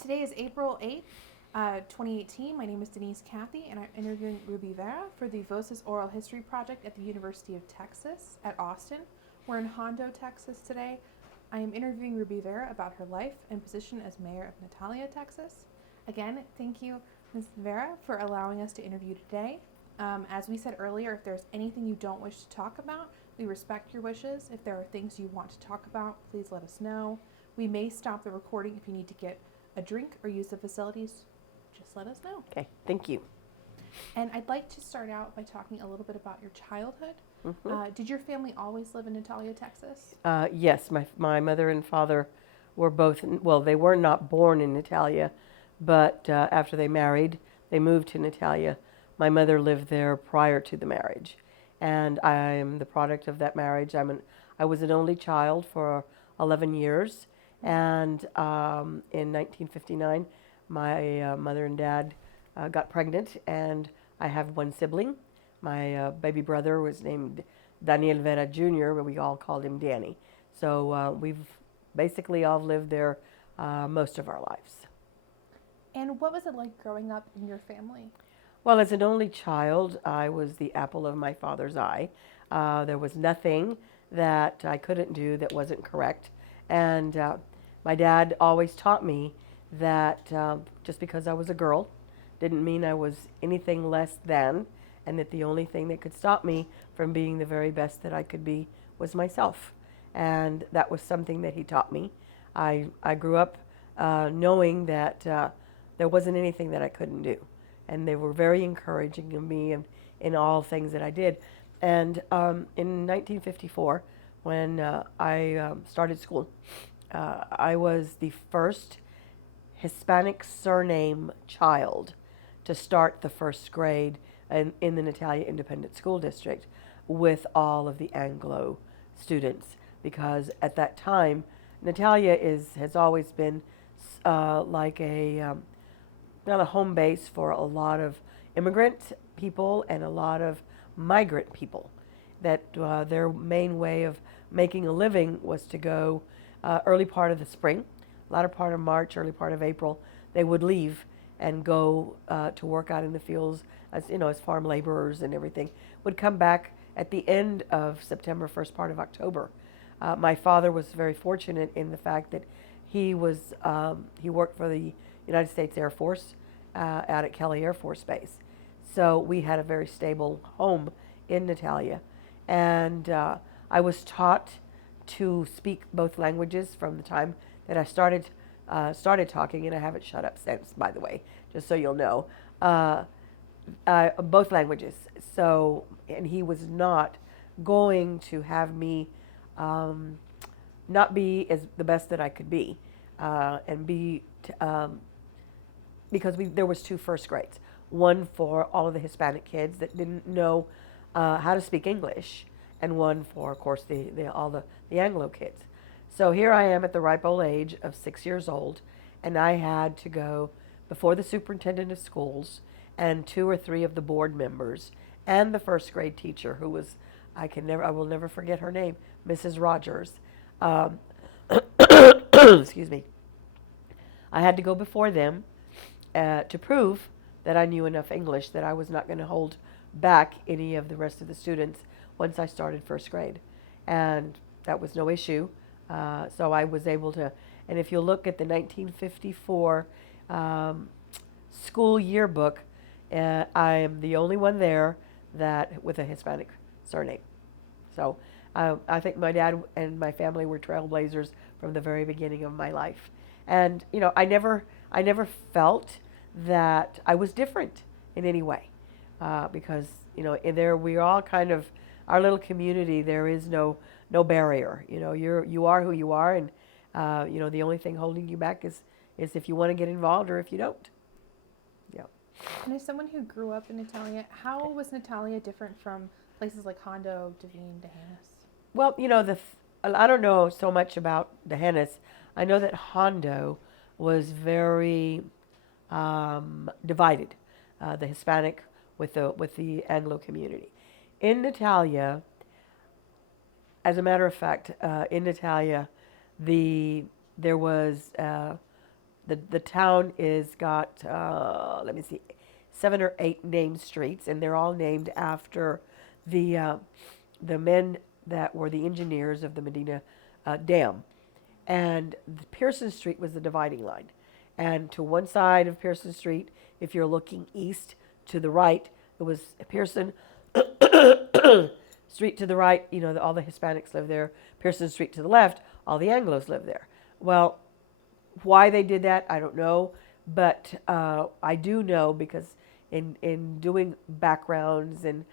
Today is April 8th, 2018. My name is Denise Cathy, and I'm interviewing Ruby Vera for the Voces Oral History Project at the University of Texas at Austin. We're in Hondo, Texas today. I am interviewing Ruby Vera about her life and position as mayor of Natalia, Texas. Again, thank you, Ms. Vera, for allowing us to interview today. As we said earlier, if there's anything you don't wish to talk about, we respect your wishes. If there are things you want to talk about, please let us know. We may stop the recording if you need to get a drink or use the facilities. Just let us know. Okay, thank you. And I'd like to start out by talking a little bit about your childhood. Did your family always live in Natalia, Texas? Yes, my mother and father were both, well, they were not born in Natalia, but after they married, they moved to Natalia. My mother lived there prior to the marriage, and I'm the product of that marriage. I was an only child for 11 years, and in 1959, my mother and dad got pregnant, and I have one sibling. My baby brother was named Daniel Vera Jr., but we all called him Danny. So we've basically all lived there most of our lives. And what was it like growing up in your family? Well, as an only child, I was the apple of my father's eye. There was nothing that I couldn't do that wasn't correct. And my dad always taught me that just because I was a girl didn't mean I was anything less than, and that the only thing that could stop me from being the very best that I could be was myself. And that was something that he taught me. I grew up knowing that there wasn't anything that I couldn't do. And they were very encouraging of me in all things that I did. And in 1954, when I started school, I was the first Hispanic surname child to start the first grade in the Natalia Independent School District with all of the Anglo students, because at that time, Natalia has always been like not a home base for a lot of immigrant people and a lot of migrant people. That their main way of making a living was to go early part of the spring, latter part of March, early part of April. They would leave and go to work out in the fields as farm laborers and everything. Would come back at the end of September, first part of October. My father was very fortunate in the fact that he worked for the United States Air Force out at Kelly Air Force Base. So we had a very stable home in Natalia. And I was taught to speak both languages from the time that I started talking, and I haven't shut up since, by the way, just so you'll know. Both languages. So, and he was not going to have me not be as the best that I could be, and be because there was two first grades, one for all of the Hispanic kids that didn't know how to speak English, and one for, of course, all the Anglo kids. So here I am at the ripe old age of 6 years old, and I had to go before the superintendent of schools and 2 or 3 of the board members and the first grade teacher, who was, I will never forget her name, Mrs. Rogers. Excuse me. I had to go before them to prove that I knew enough English that I was not going to hold back any of the rest of the students once I started first grade. And that was no issue. So I was able to, and if you look at the 1954 school yearbook, I am the only one there that with a Hispanic surname. So I think my dad and my family were trailblazers from the very beginning of my life. And I never felt that I was different in any way, because there we all kind of, our little community, there is no barrier. You are who you are, and the only thing holding you back is if you want to get involved or if you don't. Yeah. And as someone who grew up in Natalia, how was Natalia different from places like Hondo, Devine, D'Hanis? Well, I don't know so much about D'Hanis. I know that Hondo was very divided, the Hispanic with the Anglo community. In Natalia, as a matter of fact, in Natalia, there was the town is got let me see, 7 or 8 named streets, and they're all named after the men that were the engineers of the Medina Dam. And Pearson Street was the dividing line. And to one side of Pearson Street, if you're looking east, to the right, it was Pearson Street. To the right, all the Hispanics live there. Pearson Street to the left, all the Anglos live there. Well, why they did that, I don't know. But I do know because in doing backgrounds and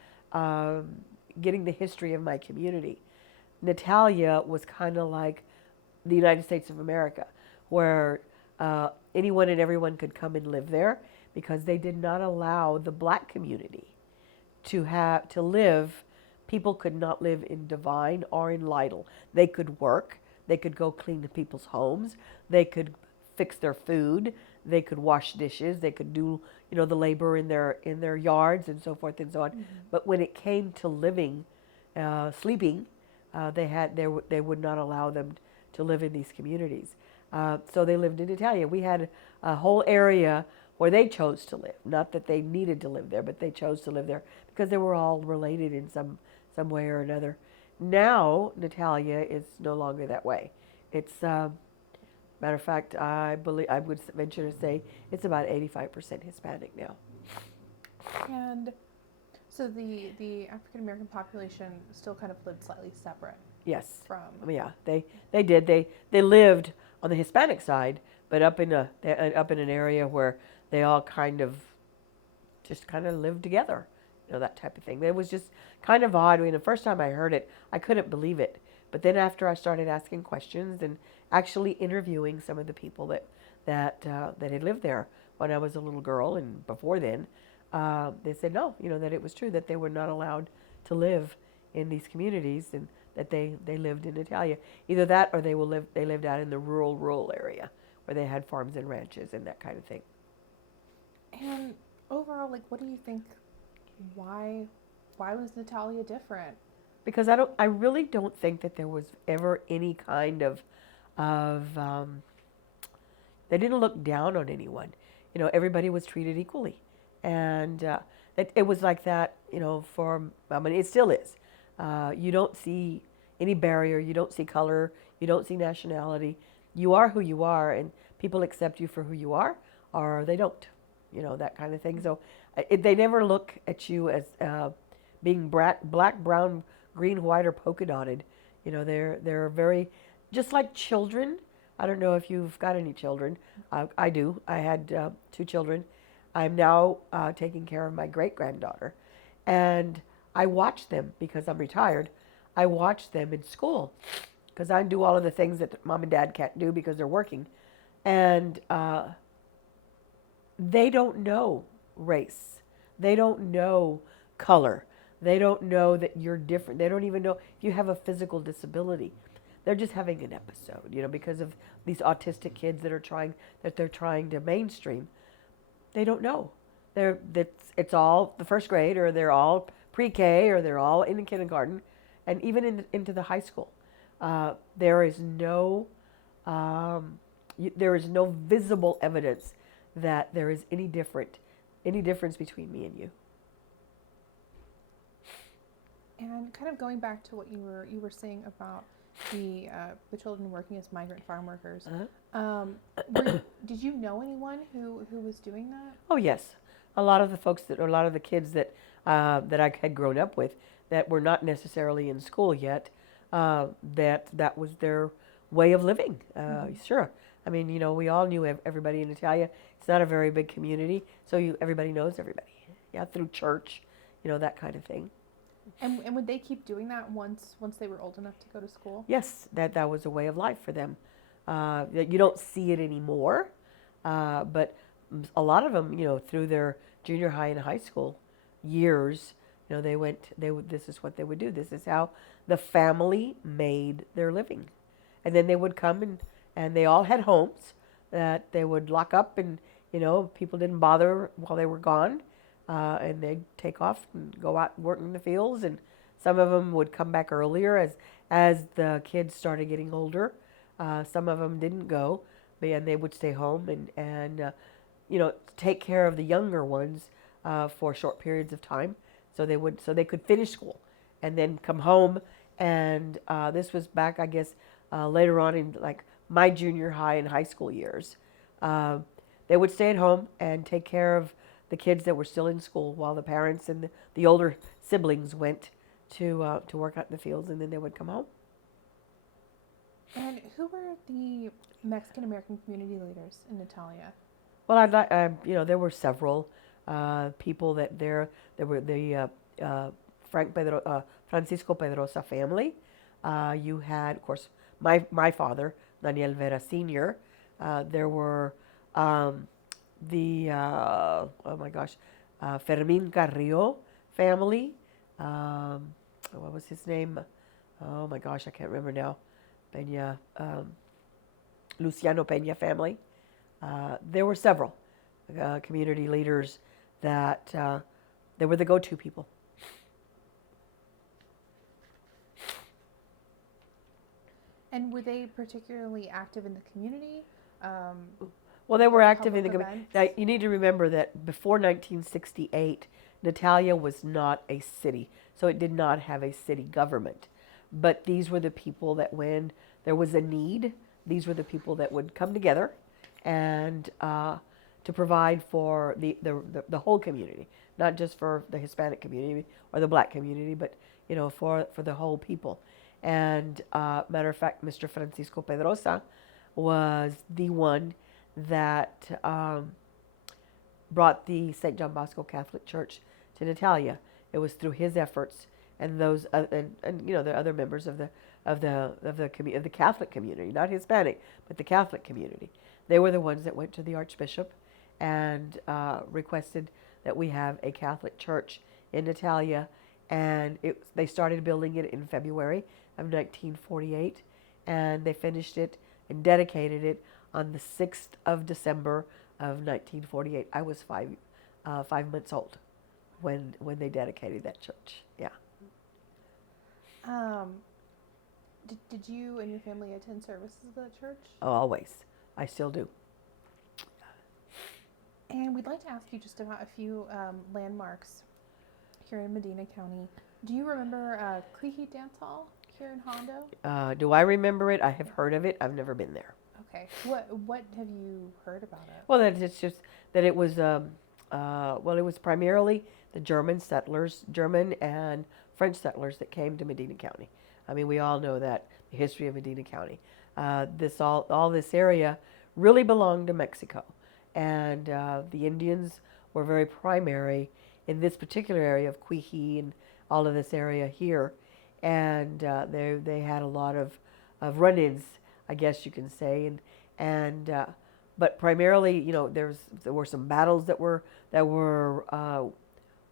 getting the history of my community, Natalia was kind of like the United States of America, where anyone and everyone could come and live there because they did not allow the black community to live. People could not live in Divine or in Lytle. They could work. They could go clean the people's homes. They could fix their food. They could wash dishes. They could do, the labor in their yards and so forth and so on. Mm-hmm. But when it came to living, sleeping, they would not allow them to live in these communities. So they lived in Ditalia. We had a whole area where they chose to live. Not that they needed to live there, but they chose to live there because they were all related in some way or another. Now, Natalia is no longer that way. It's, matter of fact, I would venture to say it's about 85% Hispanic now. And so the African American population still kind of lived slightly separate. Yes. From. Yeah, they did. They lived on the Hispanic side, but up in an area where they all kind of lived together, that type of thing. It was just kind of odd. I mean, the first time I heard it, I couldn't believe it. But then after I started asking questions and actually interviewing some of the people that had lived there when I was a little girl and before then, they said no, that it was true that they were not allowed to live in these communities and that they lived in Italia. Either that or they lived out in the rural area where they had farms and ranches and that kind of thing. And overall, what do you think? Why was Natalia different? Because I really don't think that there was ever any kind of they didn't look down on anyone. Everybody was treated equally, and it was like that. It still is. You don't see any barrier. You don't see color. You don't see nationality. You are who you are, and people accept you for who you are, or they don't. That kind of thing. So they never look at you as being black, brown, green, white, or polka dotted. They're very, just like children. I don't know if you've got any children. I do. I had 2 children. I'm now taking care of my great-granddaughter. And I watch them because I'm retired. I watch them in school because I do all of the things that mom and dad can't do because they're working. And they don't know race. They don't know color. They don't know that you're different. They don't even know if you have a physical disability. They're just having an episode, because of these autistic kids that they're trying to mainstream. They don't know. It's all the first grade, or they're all pre-K, or they're all in the kindergarten, and even into the high school. There is no visible evidence that there is any difference between me and you. And kind of going back to what you were saying about the children working as migrant farm workers, did you know anyone who was doing that? Oh yes, a lot of the kids that I had grown up with that were not necessarily in school yet. That was their way of living. Sure. I mean, we all knew everybody in Italia. It's not a very big community, so everybody knows everybody. Yeah, through church, that kind of thing. And would they keep doing that once they were old enough to go to school? Yes, that was a way of life for them. You don't see it anymore, but a lot of them, through their junior high and high school years, this is what they would do. This is how the family made their living. And then they would come and they all had homes that they would lock up, and people didn't bother while they were gone, and they'd take off and go out and work in the fields. And some of them would come back earlier as the kids started getting older. Some of them didn't go. and they would stay home and take care of the younger ones for short periods of time, so they could finish school and then come home. And this was back, I guess, later on in like my junior high and high school years. Uh, they would stay at home and take care of the kids that were still in school while the parents and the older siblings went to work out in the fields, and then they would come home. And who were the Mexican American community leaders in Natalia? Well, I'd like, there were several people that there were the Francisco Pedrosa family. You had, of course, my father, Daniel Vera Sr. There were oh my gosh, Fermin Carrillo family. What was his name? Oh my gosh, I can't remember now. Peña, Luciano Peña family. There were several community leaders that they were the go-to people. And were they particularly active in the community? Well, they were active in the Public community. events? Now, you need to remember that before 1968, Natalia was not a city, so it did not have a city government. But these were the people that, when there was a need, these were the people that would come together and to provide for the whole community, not just for the Hispanic community or the black community, but for the whole people. And matter of fact, Mr. Francisco Pedrosa was the one that brought the St. John Bosco Catholic Church to Natalia. It was through his efforts and those and the other members of the Catholic community, not Hispanic, but the Catholic community. They were the ones that went to the Archbishop and requested that we have a Catholic church in Natalia, and they started building it in February of 1948, and they finished it and dedicated it on the 6th of December of 1948. I was 5 months old when they dedicated that church. Yeah. Did you and your family attend services at the church? Oh, always. I still do. And we'd like to ask you just about a few landmarks here in Medina County. Do you remember Creaky Dance Hall here in Hondo? Do I remember it? I have heard of it. I've never been there. Okay. What have you heard about it? Well, that it's just that it was it was primarily the German and French settlers that came to Medina County. I mean, we all know that the history of Medina County. All this area really belonged to Mexico, and the Indians were very primary in this particular area of Quiji and all of this area here, and they had a lot of run-ins, I guess you can say, but primarily, there were some battles that were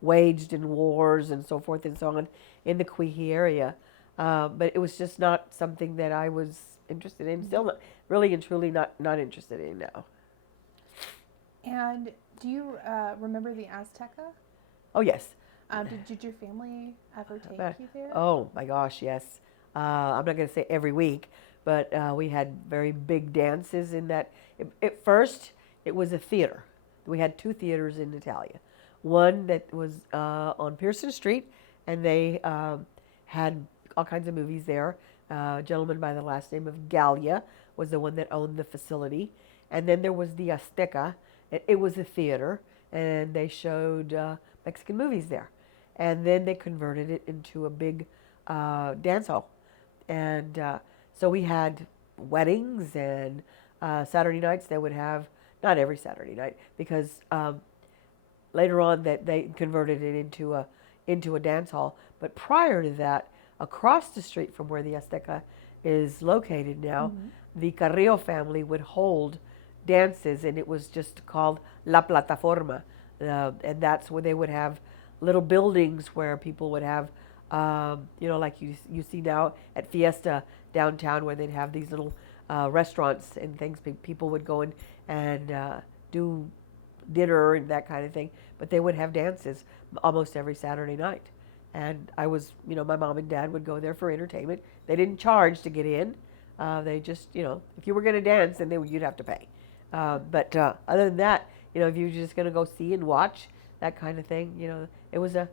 waged in wars and so forth and so on in the Quiji area, but it was just not something that I was interested in. Still, not, really and truly not interested in now. And do you remember the Azteca? Oh yes. Did your family ever take you there? Oh my gosh, yes. I'm not going to say every week, but we had very big dances in that. At first, it was a theater. We had 2 theaters in Natalia. One that was on Pearson Street, and they had all kinds of movies there. A gentleman by the last name of Gallia was the one that owned the facility. And then there was the Azteca. It was a theater, and they showed Mexican movies there. And then they converted it into a big dance hall. And so we had weddings, and Saturday nights they would have, not every Saturday night, because later on that they converted it into a dance hall. But prior to that, across the street from where the Azteca is located now, the Carrillo family would hold dances, and it was just called La Plataforma. And that's where they would have little buildings where people would have, like you see now at Fiesta downtown, where they'd have these little restaurants and things. People would go in and do dinner and that kind of thing, but they would have dances almost every Saturday night. And I was, my mom and dad would go there for entertainment. They didn't charge to get in, They just, if you were going to dance, then you'd have to pay. But other than that, if you're just going to go see and watch that kind of thing, it was a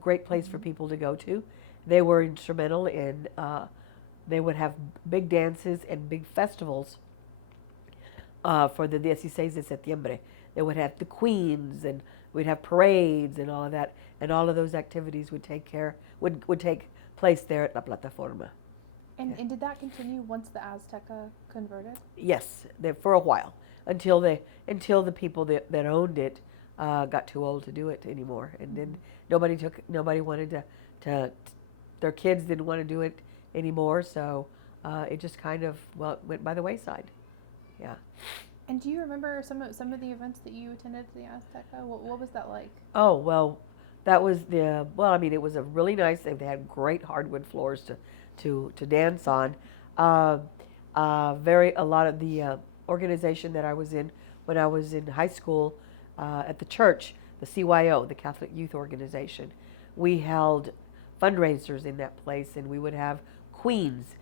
great place for people to go to. They were instrumental in. They would have big dances and big festivals for the 16 de Septiembre. They would have the queens, and we'd have parades and all of that, and all of those activities would take place there at La Plataforma. And did that continue once the Azteca converted? Yes, for a while, until the people that owned it got too old to do it anymore, and then nobody wanted to their kids didn't want to do it anymore, so it just kind of went by the wayside. Yeah. And do you remember some of the events that you attended at the Azteca? What was that like? Oh, well, that was it was a really nice thing. They had great hardwood floors to dance on. A lot of the organization that I was in when I was in high school at the church, the CYO, the Catholic Youth Organization, we held fundraisers in that place, and we would have queens.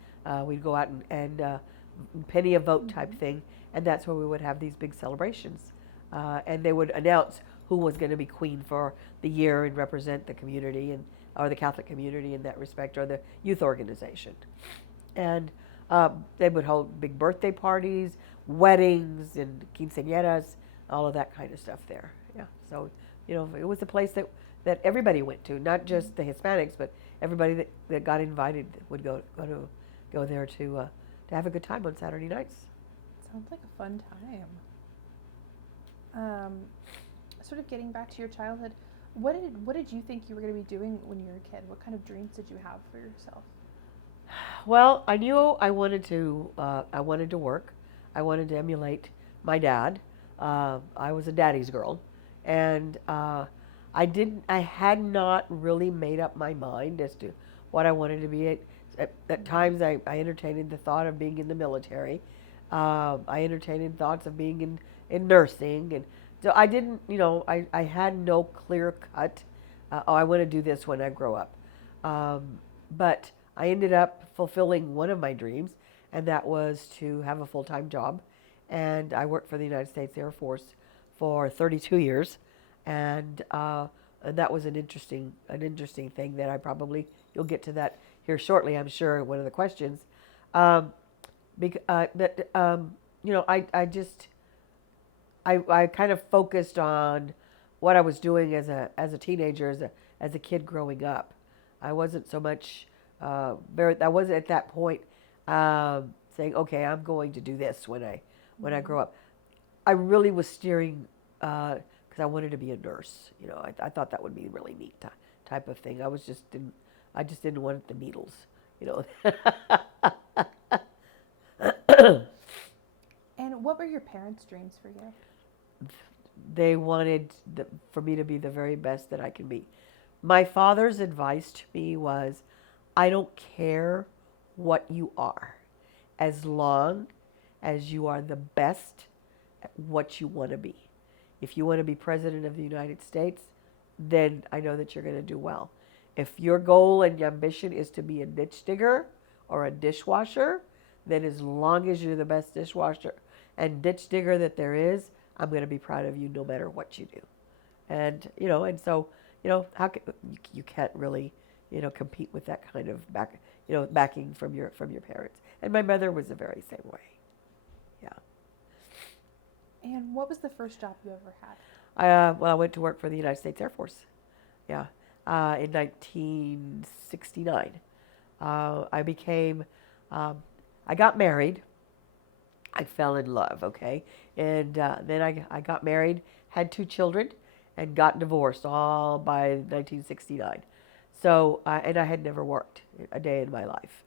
We'd go out and penny a vote type thing, and that's where we would have these big celebrations. And they would announce who was going to be queen for the year and represent the community or the Catholic community in that respect, or the youth organization. And they would hold big birthday parties, weddings, and quinceañeras, all of that kind of stuff there. Yeah. So, it was a place that everybody went to, not just the Hispanics, but everybody that got invited would go there to have a good time on Saturday nights. Sounds like a fun time. Sort of getting back to your childhood, what did you think you were going to be doing when you were a kid? What kind of dreams did you have for yourself? Well, I knew I wanted to work. I wanted to emulate my dad. I was a daddy's girl, and I had not really made up my mind as to what I wanted to be. At times, I entertained the thought of being in the military. I entertained thoughts of being in nursing, and so I didn't, I had no clear cut. I want to do this when I grow up. But I ended up fulfilling one of my dreams, and that was to have a full-time job. And I worked for the United States Air Force for 32 years, and that was an interesting thing that you'll get to that here shortly, I'm sure, one of the questions. I kind of focused on what I was doing as a teenager, as a kid growing up. I wasn't so much I wasn't at that point saying, okay, I'm going to do this when I grow up. I really was steering because I wanted to be a nurse. I thought that would be a really neat type of thing. I just didn't want the needles. And what were your parents' dreams for you? They wanted for me to be the very best that I can be. My father's advice to me was, I don't care what you are, as long as you are the best at what you want to be. If you want to be president of the United States, then I know that you're going to do well. If your goal and ambition is to be a ditch digger or a dishwasher, then as long as you're the best dishwasher and ditch digger that there is, I'm going to be proud of you no matter what you do. And, so, how you can't really, compete with that kind of backing from your parents. And my mother was the very same way. Yeah. And what was the first job you ever had? I went to work for the United States Air Force. Yeah. In 1969. I got married. I fell in love, okay? And then I got married, had 2 children, and got divorced all by 1969. So, and I had never worked a day in my life.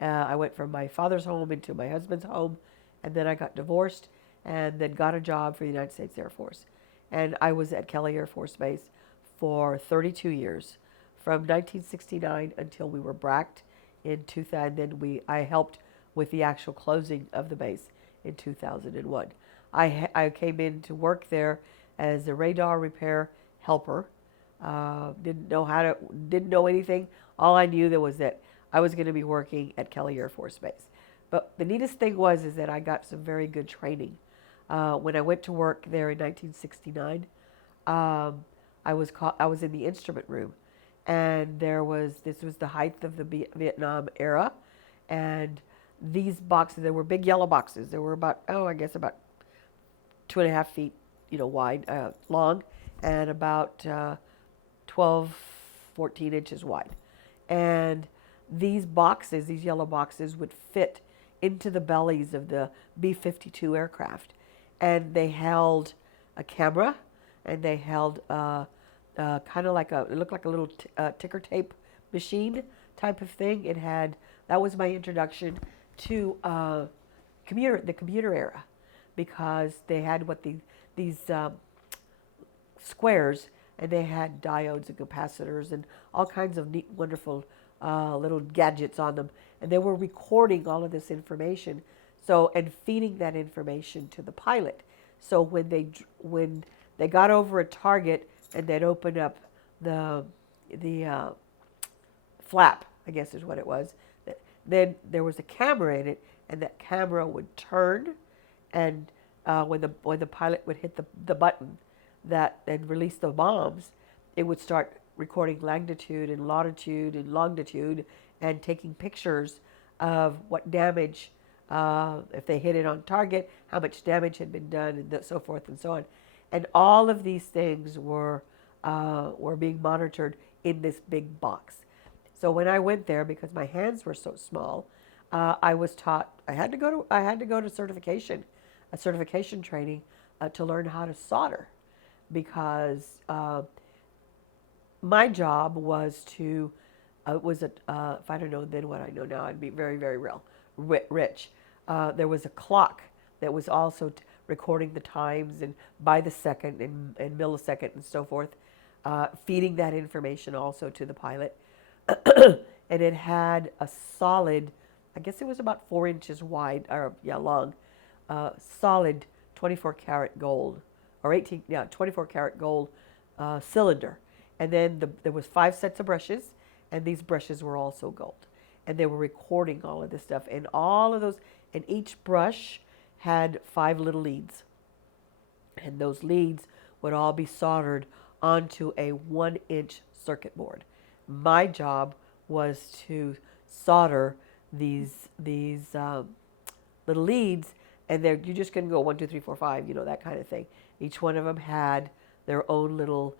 I went from my father's home into my husband's home, and then I got divorced, and then got a job for the United States Air Force. And I was at Kelly Air Force Base for 32 years, from 1969 until we were bracked in 2000. Then I helped with the actual closing of the base in 2001. I came in to work there as a radar repair helper. Didn't know anything. All I knew was that I was going to be working at Kelly Air Force Base. But the neatest thing is that I got some very good training. When I went to work there in 1969, I was in the instrument room, and this was the height of the Vietnam era, and these boxes, there were big yellow boxes. There were about, I guess about 2.5 feet, wide, long, and about 12, 14 inches wide. And these boxes, these yellow boxes, would fit into the bellies of the B-52 aircraft. And they held a camera, and they held kind of like it looked like a little ticker tape machine type of thing. That was my introduction to the computer era, because they had these squares, and they had diodes and capacitors and all kinds of neat, wonderful little gadgets on them, and they were recording all of this information, and feeding that information to the pilot. So when they got over a target and they'd open up the flap, I guess is what it was, then there was a camera in it, and that camera would turn, and when the pilot would hit the button and release the bombs, it would start recording latitude and longitude and taking pictures of what damage, if they hit it on target, how much damage had been done, and so forth and so on. And all of these things were being monitored in this big box. So when I went there, because my hands were so small, I was taught I had to go to certification training to learn how to solder, because my job was to if I don't know then what I know now, I'd be very, very rich. There was a clock that was also recording the times and by the second and millisecond and so forth, feeding that information also to the pilot. And it had a solid, I guess it was about 4 inches wide, long, solid 24 karat gold, or 24 karat gold cylinder. And then there was 5 sets of brushes, and these brushes were also gold. And they were recording all of this stuff, and all of those, and each brush had 5 little leads. And those leads would all be soldered onto a 1-inch circuit board. My job was to solder these little leads, and you're just going to go 1, 2, 3, 4, 5, that kind of thing. Each one of them had their own little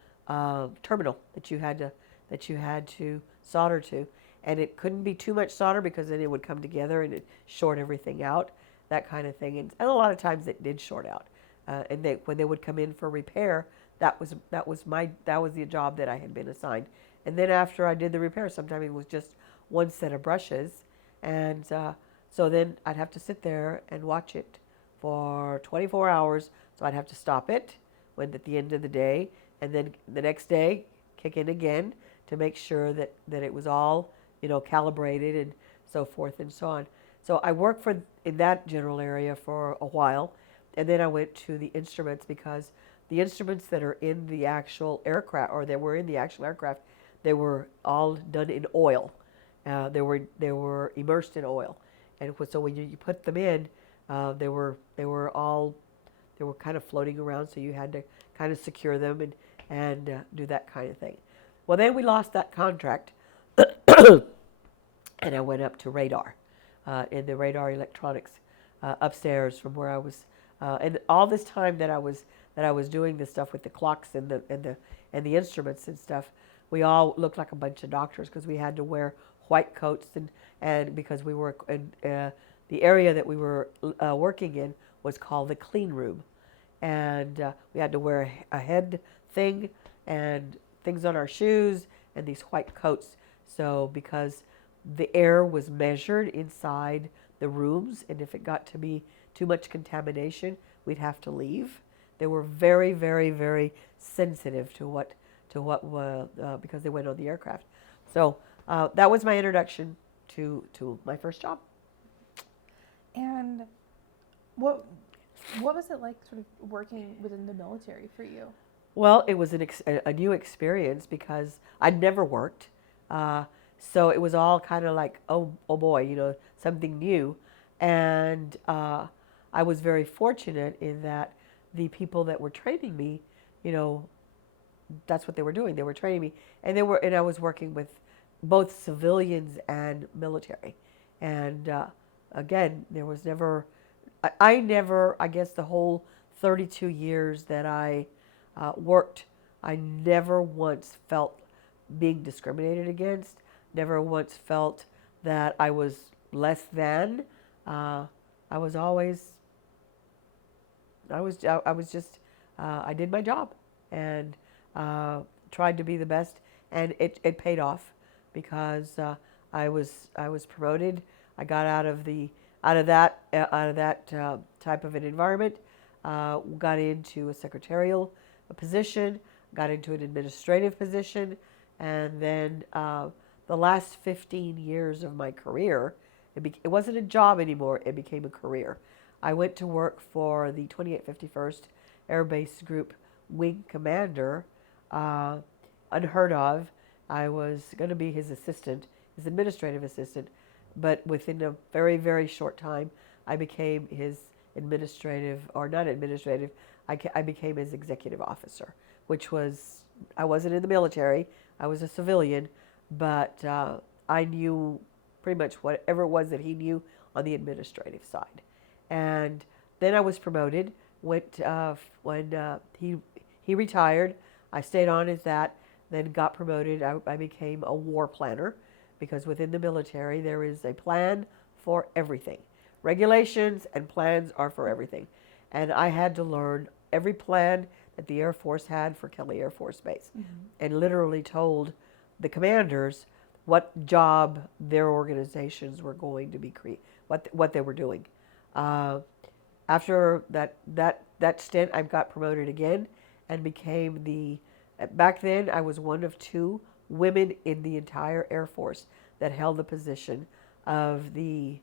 terminal that you had to solder to, and it couldn't be too much solder, because then it would come together and it short everything out, that kind of thing. And a lot of times it did short out. And when they would come in for repair, that was the job that I had been assigned. And then after I did the repair, sometimes it was just one set of brushes, and so then I'd have to sit there and watch it for 24 hours. So I'd have to stop it at the end of the day, and then the next day kick in again to make sure that it was all calibrated and so forth and so on. So I worked in that general area for a while, and then I went to the instruments, because the instruments that are in the actual aircraft, or that were in the actual aircraft, they were all done in oil. They were immersed in oil, and so when you put them in, they were kind of floating around. So you had to kind of secure them and do that kind of thing. Well, then we lost that contract, and I went up to radar, in the radar electronics upstairs from where I was. And all this time that I was doing this stuff with the clocks and the instruments and stuff, we all looked like a bunch of doctors, because we had to wear white coats, and because we were in the area that we were working in was called the clean room, and we had to wear a head thing and things on our shoes and these white coats. So because the air was measured inside the rooms, and if it got to be too much contamination, we'd have to leave. They were very, very, very sensitive to what because they went on the aircraft. So that was my introduction to my first job. And what was it like, sort of working within the military for you? Well, it was a new experience, because I'd never worked. So it was all kind of like, oh boy, something new. And I was very fortunate in that the people that were training me, you know, that's what they were doing. They were training me, and I was working with both civilians and military. And again, there was never, I never, I guess the whole 32 years that I worked, I never once felt being discriminated against, never once felt that I was less than. I was always, I was just, I did my job and tried to be the best, and it paid off because I was promoted. I got out of that type of an environment, got into a secretarial position, got into an administrative position, and then the last 15 years of my career, it wasn't a job anymore, it became a career. I went to work for the 2851st Air Base Group Wing Commander, unheard of. I was going to be his assistant, his administrative assistant, but within a very, very short time, I became his administrative, or not administrative, I became his executive officer, which was, I wasn't in the military, I was a civilian, but I knew pretty much whatever it was that he knew on the administrative side. And then I was promoted. When he retired, I stayed on as that. Then got promoted. I became a war planner, because within the military there is a plan for everything. Regulations and plans are for everything, and I had to learn every plan that the Air Force had for Kelly Air Force Base, and literally told the commanders what job their organizations were going to be what they were doing. After that stint, I got promoted again and became back then I was one of 2 women in the entire Air Force that held the position of the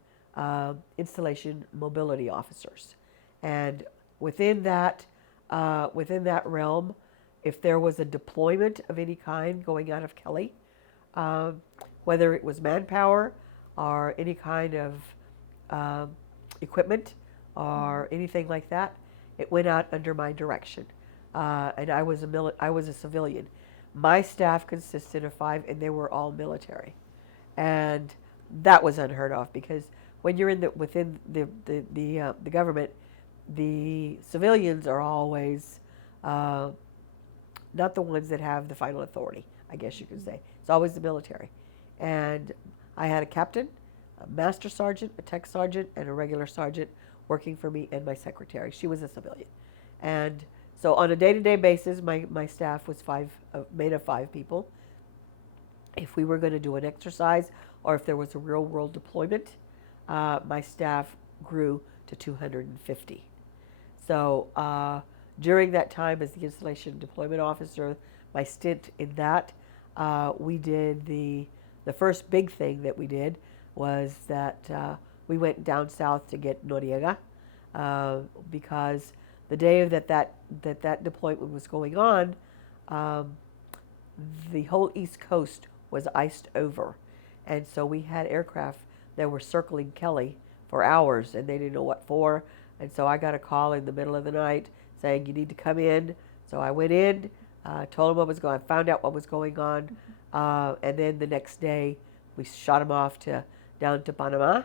installation mobility officers. And within that realm, if there was a deployment of any kind going out of Kelly, whether it was manpower or any kind of equipment or anything like that, it went out under my direction. And I was a civilian. My staff consisted of 5, and they were all military, and that was unheard of, because when you're within the government, the civilians are always not the ones that have the final authority, I guess you could say. It's always the military. And I had a captain, a master sergeant, a tech sergeant, and a regular sergeant working for me, and my secretary. She was a civilian. And so on a day-to-day basis, my staff was made of 5 people. If we were going to do an exercise, or if there was a real-world deployment, my staff grew to 250. So during that time as the installation deployment officer, my stint in that, we did the first big thing that we did was that we went down south to get Noriega, because the day that deployment was going on, the whole East Coast was iced over, and so we had aircraft that were circling Kelly for hours, and they didn't know what for. And so I got a call in the middle of the night saying, "You need to come in." So I went in, told them what was going on, found out what was going on, and then the next day we shot them off down to Panama,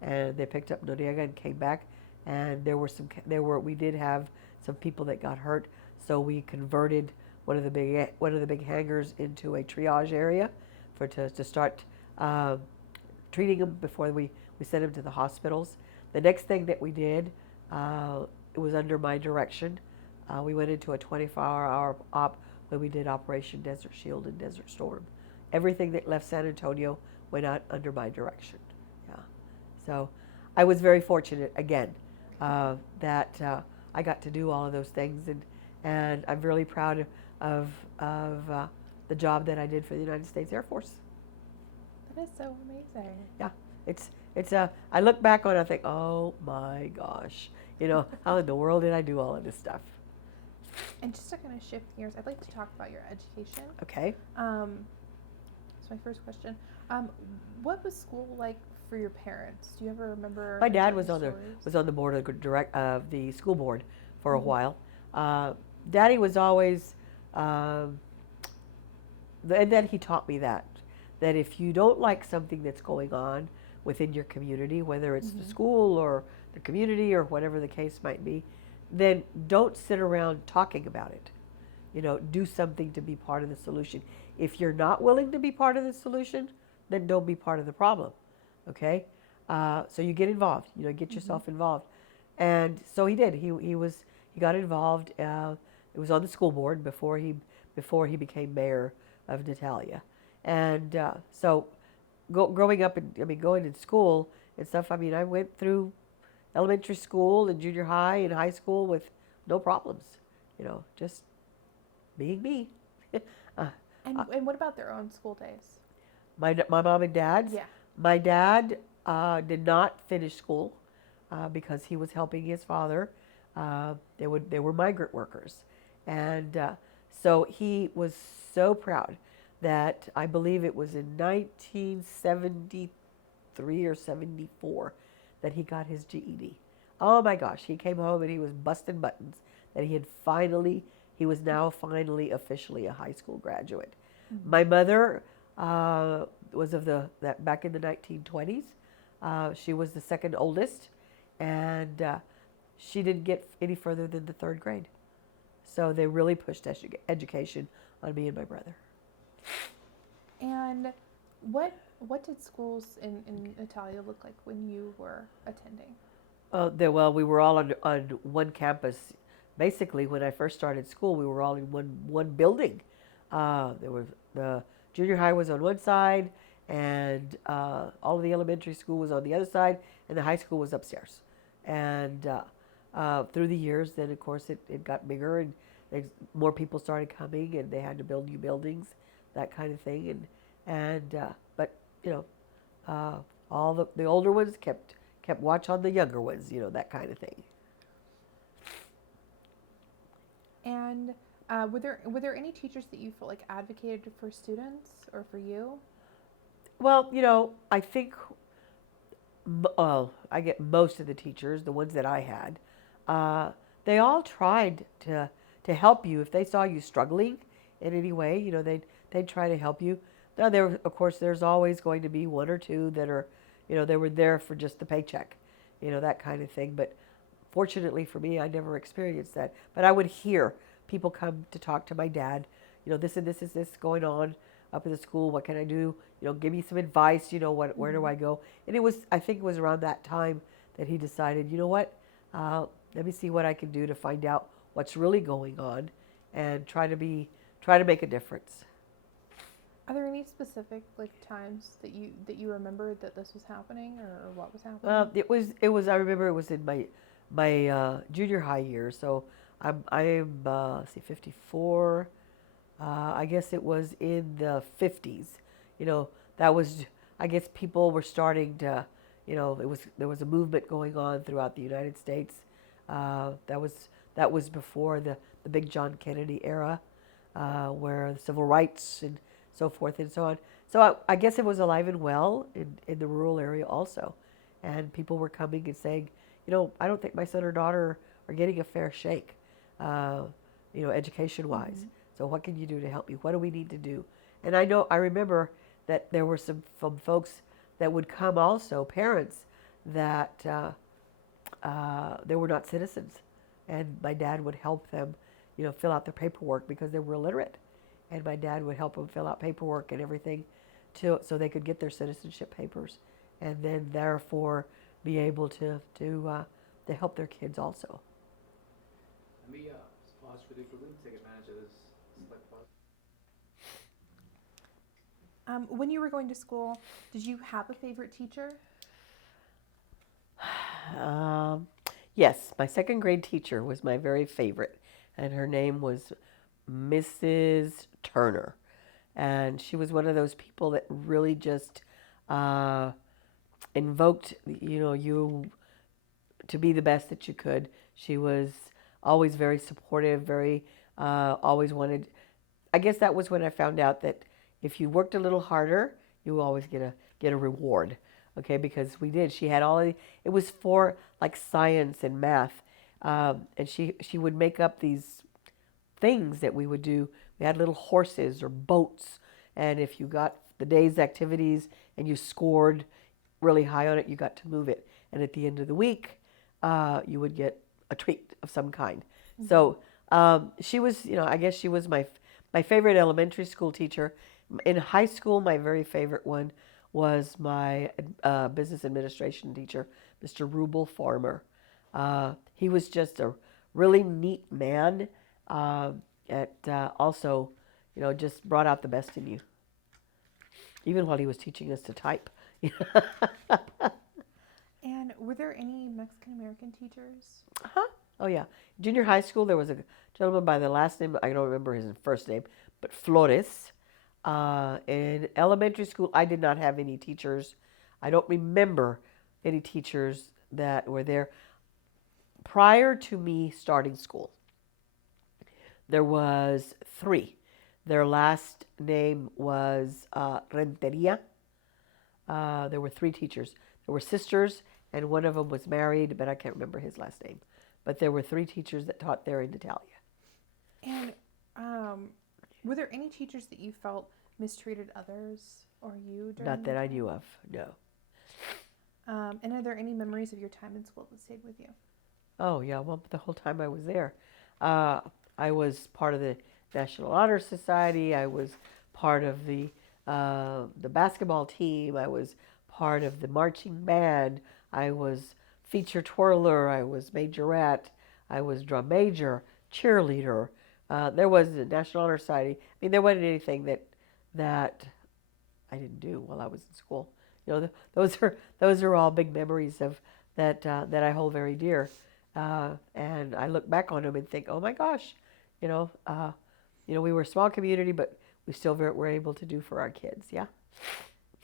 and they picked up Noriega and came back. And we did have some people that got hurt, so we converted one of the big hangars into a triage area to start treating them before we sent them to the hospitals. The next thing that we did, it was under my direction. We went into a 24-hour op when we did Operation Desert Shield and Desert Storm. Everything that left San Antonio went out under my direction. Yeah, so I was very fortunate again that I got to do all of those things, and I'm really proud of the job that I did for the United States Air Force. That is so amazing. Yeah, it's I look back on it, I think, oh my gosh, how in the world did I do all of this stuff? And just to kind of shift gears, I'd like to talk about your education. Okay. So my first question. What was school like for your parents? Do you ever remember My dad certain was on stories? the board of the school board for a Mm-hmm. while. Uh, Daddy was always, um, and then he taught me that if you don't like something that's going on within your community, whether it's the Mm-hmm. school or the community or whatever the case might be, then don't sit around talking about it. Do something to be part of the solution. If you're not willing to be part of the solution, then don't be part of the problem. Okay? So you get involved. Get Mm-hmm. yourself involved. And so he did. He got involved. It was on the school board before he became mayor of Natalia. And so growing up and going to school and stuff. I went through elementary school and junior high and high school with no problems. Just being me. uh, And what about their own school days? my mom and dad's. Yeah. My dad did not finish school because he was helping his father. They were migrant workers, and so he was so proud that I believe it was in 1973 or 74 that he got his GED. Oh my gosh, he came home and he was busting buttons that he was now finally officially a high school graduate. Mm-hmm. My mother was that back in the 1920s. She was the second oldest, and she didn't get any further than the third grade. So they really pushed education on me and my brother. And what did schools in Italia look like when you were attending? Well, we were all on one campus. Basically, when I first started school, we were all in one building. There was the junior high was on one side, and all of the elementary school was on the other side, and the high school was upstairs. And through the years, then of course it got bigger, and more people started coming, and they had to build new buildings, that kind of thing. But you know, all the older ones kept watch on the younger ones, that kind of thing. And were there any teachers that you felt like advocated for students or for you? Well, I think I get most of the teachers, the ones that I had, they all tried to help you if they saw you struggling in any way. They'd try to help you. Now of course there's always going to be one or two that are, they were there for just the paycheck, that kind of thing. But fortunately for me, I never experienced that. But I would hear people come to talk to my dad. This and this is this going on up at the school. What can I do? Give me some advice. Where do I go? And I think it was around that time that he decided, what, let me see what I can do to find out what's really going on, and try to make a difference. Are there any specific times that you remember that this was happening or what was happening? It was. I remember it was in my junior high year. So I'm let's see, 54. I guess it was in the 50s. That was, I guess people were starting to, there was a movement going on throughout the United States. That was before the big John Kennedy era, where civil rights and so forth and so on. So I guess it was alive and well in the rural area also. And people were coming and saying, I don't think my son or daughter are getting a fair shake, education-wise. Mm-hmm. So what can you do to help me? What do we need to do? And I remember that there were some folks that would come also, parents, that they were not citizens. And my dad would help them, fill out their paperwork because they were illiterate. And my dad would help them fill out paperwork and everything so they could get their citizenship papers, and then therefore be able to help their kids also. Let me pause really quickly, take advantage of this select pause. When you were going to school, did you have a favorite teacher? Yes, my second grade teacher was my very favorite, and her name was Mrs. Turner. And she was one of those people that really just invoked, you to be the best that you could. She was always very supportive, very always wanted. I guess that was when I found out that if you worked a little harder, you always get a reward. Okay, because we did. She had it was for like science and math, and she would make up these things that we would do. We had little horses or boats, and if you got the day's activities and you scored really high on it, you got to move it. And at the end of the week, you would get a treat of some kind. Mm-hmm. So she was, I guess she was my favorite elementary school teacher. In high school, my very favorite one was my business administration teacher, Mr. Rubel Farmer. He was just a really neat man. Also, just brought out the best in you, even while he was teaching us to type. And were there any Mexican-American teachers? Uh-huh. Oh, yeah. Junior high school, there was a gentleman by the last name, I don't remember his first name, but Flores. In elementary school, I did not have any teachers. I don't remember any teachers that were there. Prior to me starting school, there was 3. Their last name was Renteria. There were 3 teachers. There were sisters, and one of them was married, but I can't remember his last name. But there were 3 teachers that taught there in Ditalia. And were there any teachers that you felt mistreated others or you during Not that I knew of, no. And are there any memories of your time in school that stayed with you? Oh, yeah. Well, the whole time I was there. I was part of the National Honor Society. I was part of the basketball team. I was part of the marching band. I was feature twirler. I was majorette. I was drum major, cheerleader. There was the National Honor Society. I mean, there wasn't anything that I didn't do while I was in school. Those are all big memories of that I hold very dear. And I look back on them and think, oh my gosh, we were a small community, but we still were able to do for our kids. Yeah.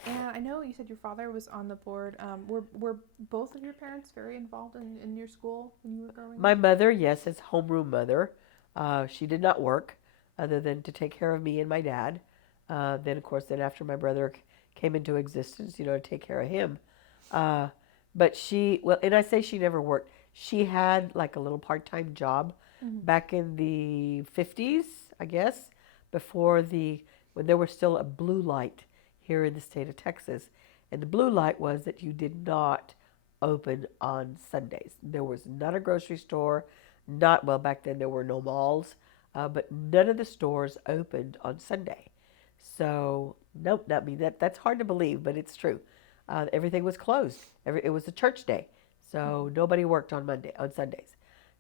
And I know you said your father was on the board. Were both of your parents very involved in your school when you were growing up? My mother, yes, is Homeroom Mother. She did not work other than to take care of me and my dad. Then, of course, after my brother came into existence, to take care of him. But and I say she never worked. She had like a little part-time job back in the 50s, I guess, when there was still a blue light here in the state of Texas. And the blue light was that you did not open on Sundays. There was not a grocery store, back then there were no malls, but none of the stores opened on Sunday. So, nope, that's hard to believe, but it's true. Everything was closed. It was a church day, so nobody worked on Sundays.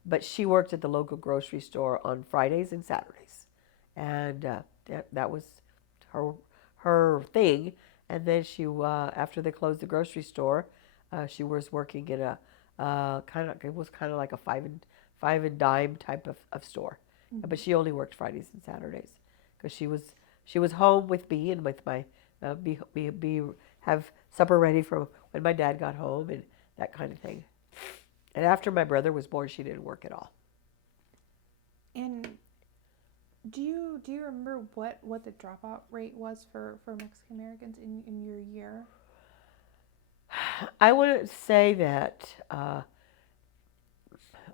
But she worked at the local grocery store on Fridays and Saturdays, and that was her thing. And then she, after they closed the grocery store, she was working in a it was kind of like a five and dime type of store, but she only worked Fridays and Saturdays because she was home with me and with my have supper ready for when my dad got home and that kind of thing. And after my brother was born, she didn't work at all. And do you remember what the dropout rate was for Mexican Americans in your year? I wouldn't say that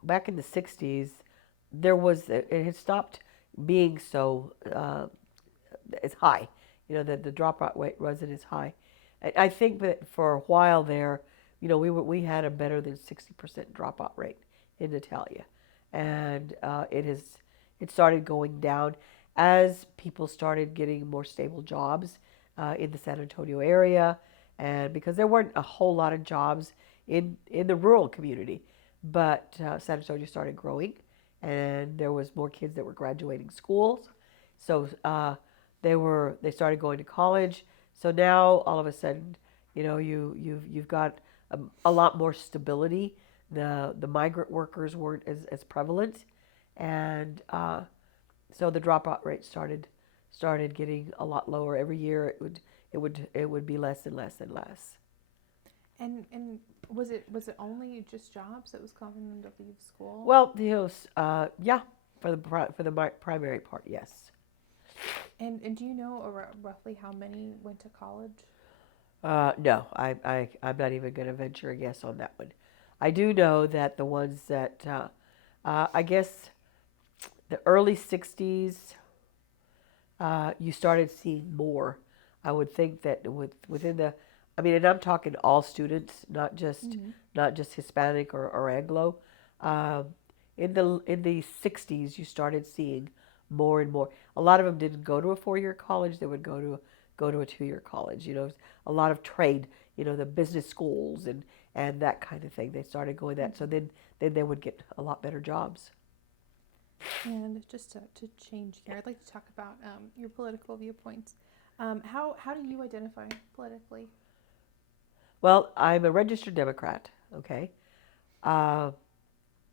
back in the 60s, it had stopped being so as high. The dropout rate wasn't as high. I think that for a while there, we had a better than 60% dropout rate in Natalia, and it started going down as people started getting more stable jobs in the San Antonio area, and because there weren't a whole lot of jobs in the rural community, but San Antonio started growing, and there was more kids that were graduating schools, so they started going to college. So now all of a sudden, you've got a lot more stability. The migrant workers weren't as prevalent, and so the dropout rate started getting a lot lower every year. It would be less and less and less. And was it only just jobs that was causing them to leave school? Well, yeah, for the primary part, yes. And do you know roughly how many went to college? No, I'm not even going to venture a guess on that one. I do know that the ones that, I guess the early 60s, you started seeing more. I would think that within the, I mean, and I'm talking all students, not just Hispanic or Anglo. Um, in the 60s, you started seeing more and more. A lot of them didn't go to a 4-year college; they would go to a 2-year college. You know, a lot of trade. You know, the business schools and that kind of thing. They started going that. So then they would get a lot better jobs. And just to change here, I'd like to talk about your political viewpoints. How do you identify politically? Well, I'm a registered Democrat. Okay. Uh,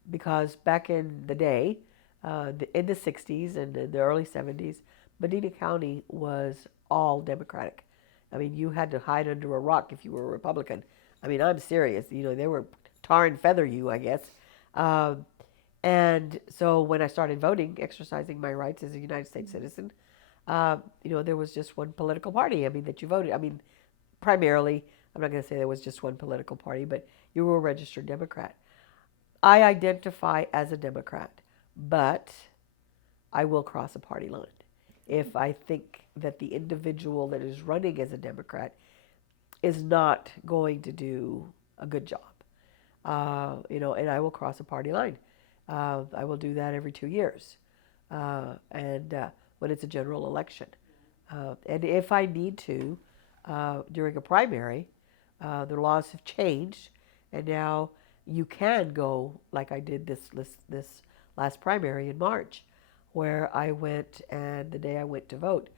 because back in the day, in the 60s and in the early 70s, Medina County was all Democratic. I mean, you had to hide under a rock if you were a Republican. I mean, I'm serious. You know, they were tar and feather you, I guess. Um, and so when I started voting, exercising my rights as a United States citizen, you know, there was just one political party. I mean, that you voted. I mean, primarily, I'm not going to say there was just one political party, but you were a registered Democrat. I identify as a Democrat, but I will cross a party line if I think that the individual that is running as a Democrat is not going to do a good job. You know, and I will cross a party line. I will do that every 2 years, and when it's a general election. And if I need to, during a primary, the laws have changed, and now you can go like I did this last primary in March, where I went and the day I went to vote,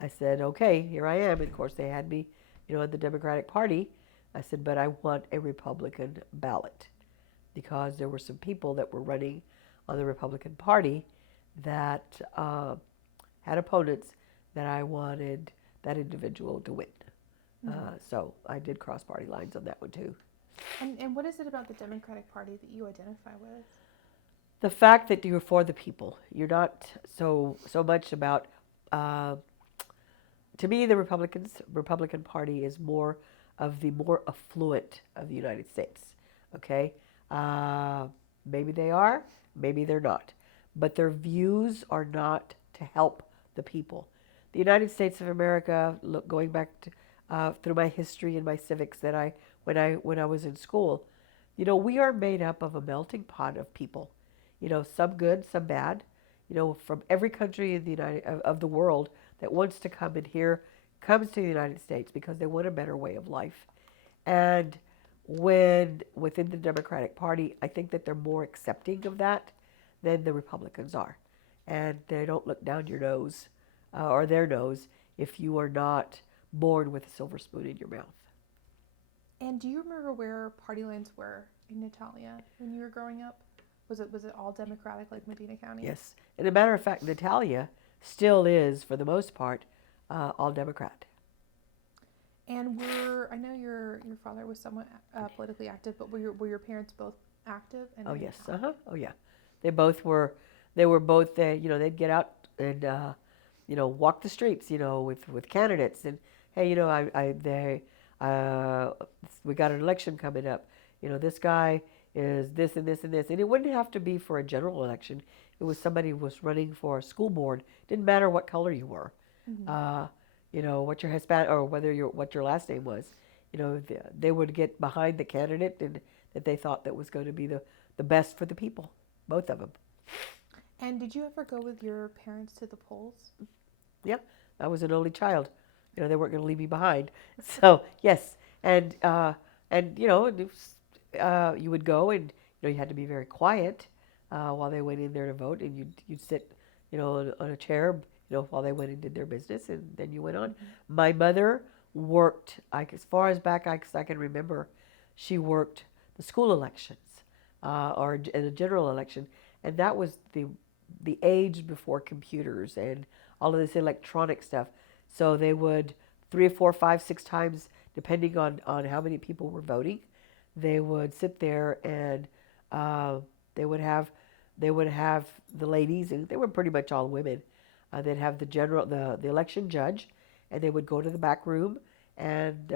I said, okay, here I am. And of course, they had me, you know, in the Democratic Party. I said, but I want a Republican ballot because there were some people that were running on the Republican Party that had opponents that I wanted that individual to win. So I did cross party lines on that one too. And what is it about the Democratic Party that you identify with? The fact that you're for the people, you're not so much about. To me, the Republican Party is more of the more affluent of the United States. Okay, uh, maybe they are, maybe they're not, but their views are not to help the people. The United States of America, look, going back to, through my history and my civics that when I was in school, you know, we are made up of a melting pot of people. You know, some good, some bad. You know, from every country in the of the world that wants to come in here comes to the United States because they want a better way of life. And when within the Democratic Party, I think that they're more accepting of that than the Republicans are, and they don't look down your nose or their nose if you are not born with a silver spoon in your mouth. And do you remember where party lines were in Natalia when you were growing up? Was it all Democratic like Medina County? Yes, and a matter of fact, Natalia still is, for the most part, all Democrat. And I know your father was somewhat politically active, but were your parents both active? And Oh in yes, Natalia? oh yeah. They both were. They were both. You know, they'd get out and you know, walk the streets. You know, with candidates and hey, you know, uh, we got an election coming up. You know, this guy is this and this and this, and it wouldn't have to be for a general election. It was somebody who was running for a school board. Didn't matter what color you were. Mm-hmm. You know, what your Hispanic or what your last name was. You know, they would get behind the candidate and that they thought that was going to be the best for the people, both of them. And did you ever go with your parents to the polls? Yeah, I was an only child. You know, they weren't going to leave me behind. So yes, and you know, you would go and you know you had to be very quiet while they went in there to vote, and you'd sit, you know, on a chair, you know, while they went and did their business, and then you went on. Mm-hmm. My mother worked, as far as back as I can remember, she worked the school elections or in a general election, and that was the age before computers and all of this electronic stuff. So they would 3 or 4, 5, 6 times, depending on how many people were voting, they would sit there and uh, they would have they would have the ladies, and they were pretty much all women. They'd have the election judge, and they would go to the back room, and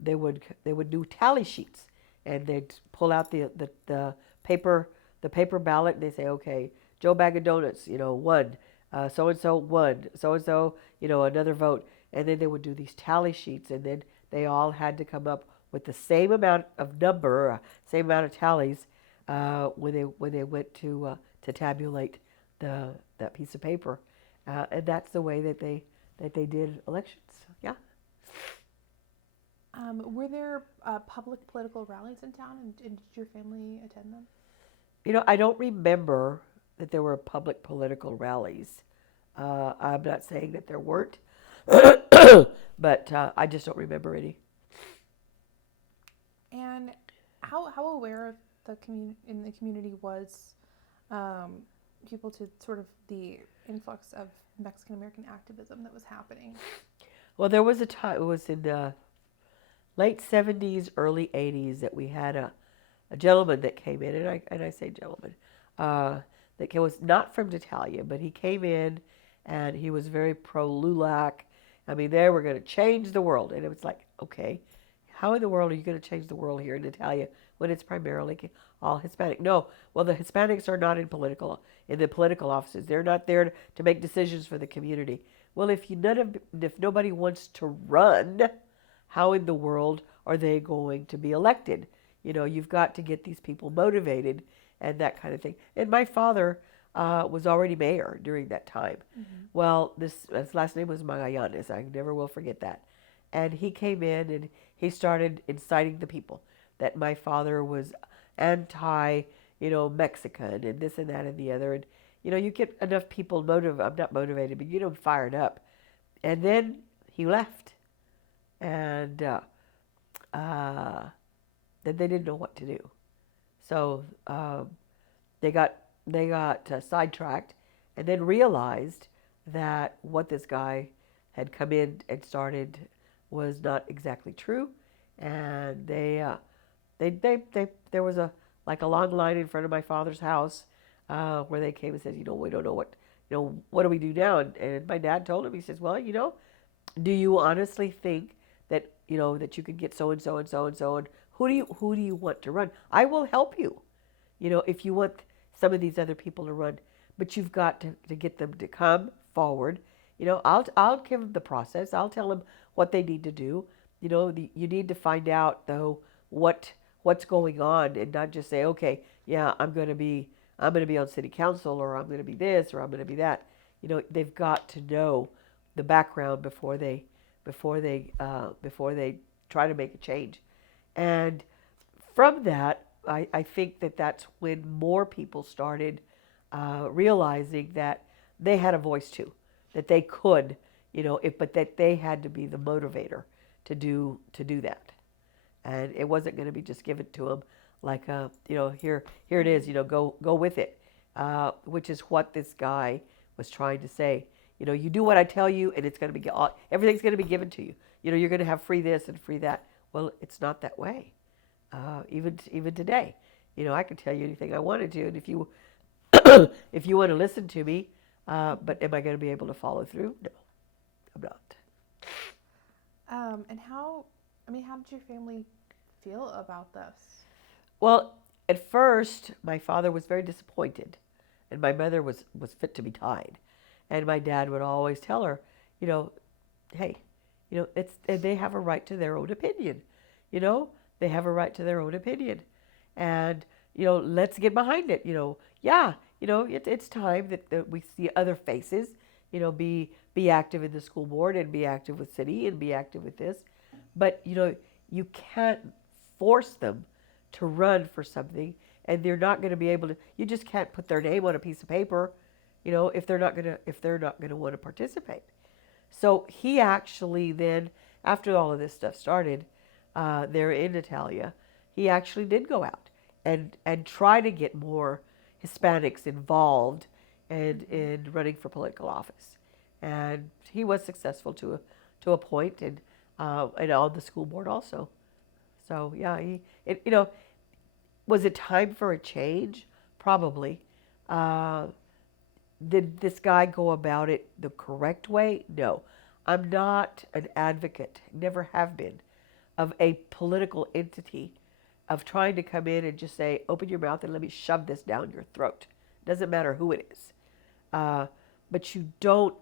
they would do tally sheets, and they'd pull out the paper ballot, and they say, okay, Joe Bag of Donuts, won, so and so won, so and so, another vote, and then they would do these tally sheets, and then they all had to come up with the same amount of number, same amount of tallies, when they went to tabulate that piece of paper, and that's the way that they did elections. Yeah. Were there public political rallies in town, and did your family attend them? I don't remember that there were public political rallies. I'm not saying that there weren't, but I just don't remember any. And how aware of the community was people to sort of the influx of Mexican American activism that was happening? Well, there was a time, it was in the late 70s, early 80s, that we had a gentleman that came in, and I say gentleman, that was not from Ditalia, but he came in, and he was very pro-LULAC. I mean, they were going to change the world, and it was like, okay, how in the world are you going to change the world here in Ditalia when it's primarily all Hispanic? No, well, the Hispanics are not in the political offices. They're not there to make decisions for the community. Well, if nobody wants to run, how in the world are they going to be elected? You've got to get these people motivated and that kind of thing. And my father was already mayor during that time. Mm-hmm. Well, his last name was Magallanes. I never will forget that. And he came in and he started inciting the people that my father was anti-Mexican and this and that and the other. And, you get enough people I'm not motivated, but fired up. And then he left. And then they didn't know what to do. So they got sidetracked, and then realized that what this guy had come in and started was not exactly true, and there was a long line in front of my father's house where they came and said, we don't know what do we do now? And my dad told him, he says, well, do you honestly think that that you could get so and so and so and so, and who do you want to run? I will help you, if you want some of these other people to run, but you've got to get them to come forward. I'll give them the process. I'll tell them what they need to do. You need to find out though what's going on, and not just say, okay, yeah, I'm going to be on city council, or I'm going to be this, or I'm going to be that. They've got to know the background before they try to make a change. And from that, I think that's when more people started realizing that they had a voice too, that they could, but that they had to be the motivator to do that. And it wasn't going to be just given to them like, here it is, go with it, which is what this guy was trying to say. You do what I tell you, and it's going to be everything's going to be given to you. You're going to have free this and free that. Well, it's not that way. Even today, I can tell you anything I wanted to, and if you if you want to listen to me, but am I going to be able to follow through? No, I'm not. And how did your family feel about this? Well, at first, my father was very disappointed, and my mother was fit to be tied. And my dad would always tell her, hey, they have a right to their own opinion. They have a right to their own opinion. And, let's get behind it. It's time that we see other faces, be active in the school board and be active with city and be active with this. But, you can't force them to run for something, and they're not going to be able to, you just can't put their name on a piece of paper, if they're not gonna want to participate. So he actually then, after all of this stuff started, there in Natalia, he actually did go out and try to get more Hispanics involved and in running for political office, and he was successful to a point, and on the school board also. So yeah, was it time for a change? Probably. Did this guy go about it the correct way? No. I'm not an advocate, never have been, of a political entity of trying to come in and just say, open your mouth and let me shove this down your throat. Doesn't matter who it is. Uh, but you don't,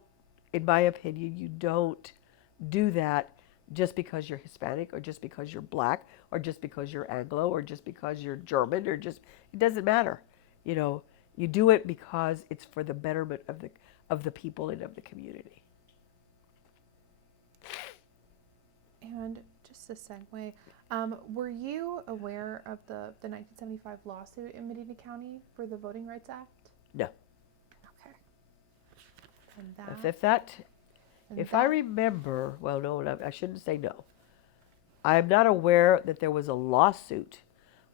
in my opinion, you don't do that just because you're Hispanic or just because you're black or just because you're Anglo or just because you're German or just, it doesn't matter. You know, you do it because it's for the betterment of the people and of the community. And just a segue, were you aware of the 1975 lawsuit in Medina County for the Voting Rights Act? No. Okay. And If I remember, well, no, I shouldn't say no. I am not aware that there was a lawsuit.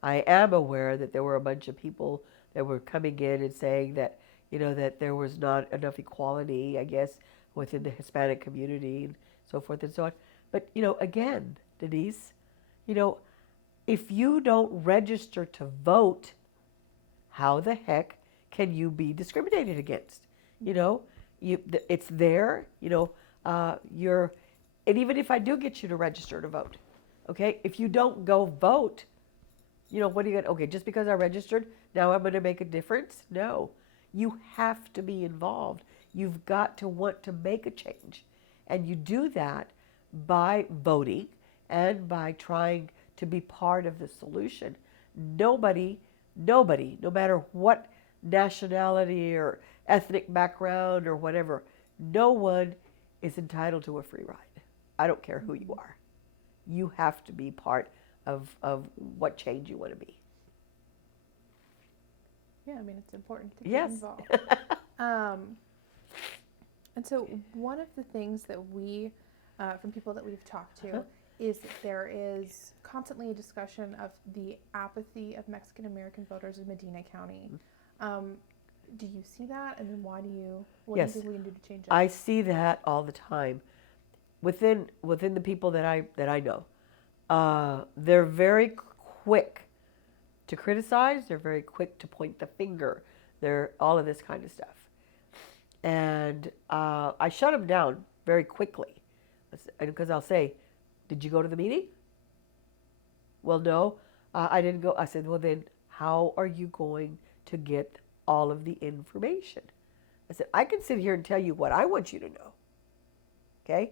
I am aware that there were a bunch of people that were coming in and saying that, you know, that there was not enough equality, I guess, within the Hispanic community and so forth and so on. But, you know, again, Denise, you know, if you don't register to vote, how the heck can you be discriminated against? You know, it's there, you know, and even if I do get you to register to vote, okay, if you don't go vote, you know, what are you going to, okay, just because I registered, now I'm going to make a difference? No, you have to be involved. You've got to want to make a change. And you do that by voting and by trying to be part of the solution. Nobody, no matter what nationality or ethnic background or whatever, no one is entitled to a free ride. I don't care who you are. You have to be part of what change you want to be. Yeah, I mean, it's important to get Yes. involved. And so one of the things that we, from people that we've talked to, is that there is constantly a discussion of the apathy of Mexican-American voters in Medina County. Do you see that? And then what Yes. do you think we can do to change it? I see that all the time. Within the people that I know, they're very quick to criticize. They're very quick to point the finger. They're all of this kind of stuff. And I shut them down very quickly because I'll say, did you go to the meeting? Well, no, I didn't go. I said, well, then how are you going to get all of the information? I said, I can sit here and tell you what I want you to know. Okay?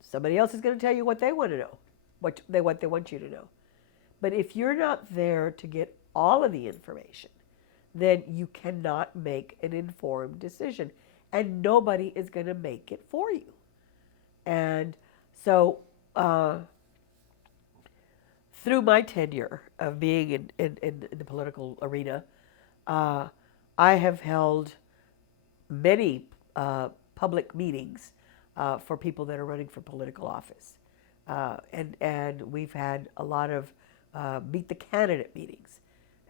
Somebody else is going to tell you what they want to know, what they want you to know. But if you're not there to get all of the information, then you cannot make an informed decision. And nobody is going to make it for you. And so through my tenure of being in the political arena, I have held many public meetings for people that are running for political office. And we've had a lot of meet the candidate meetings.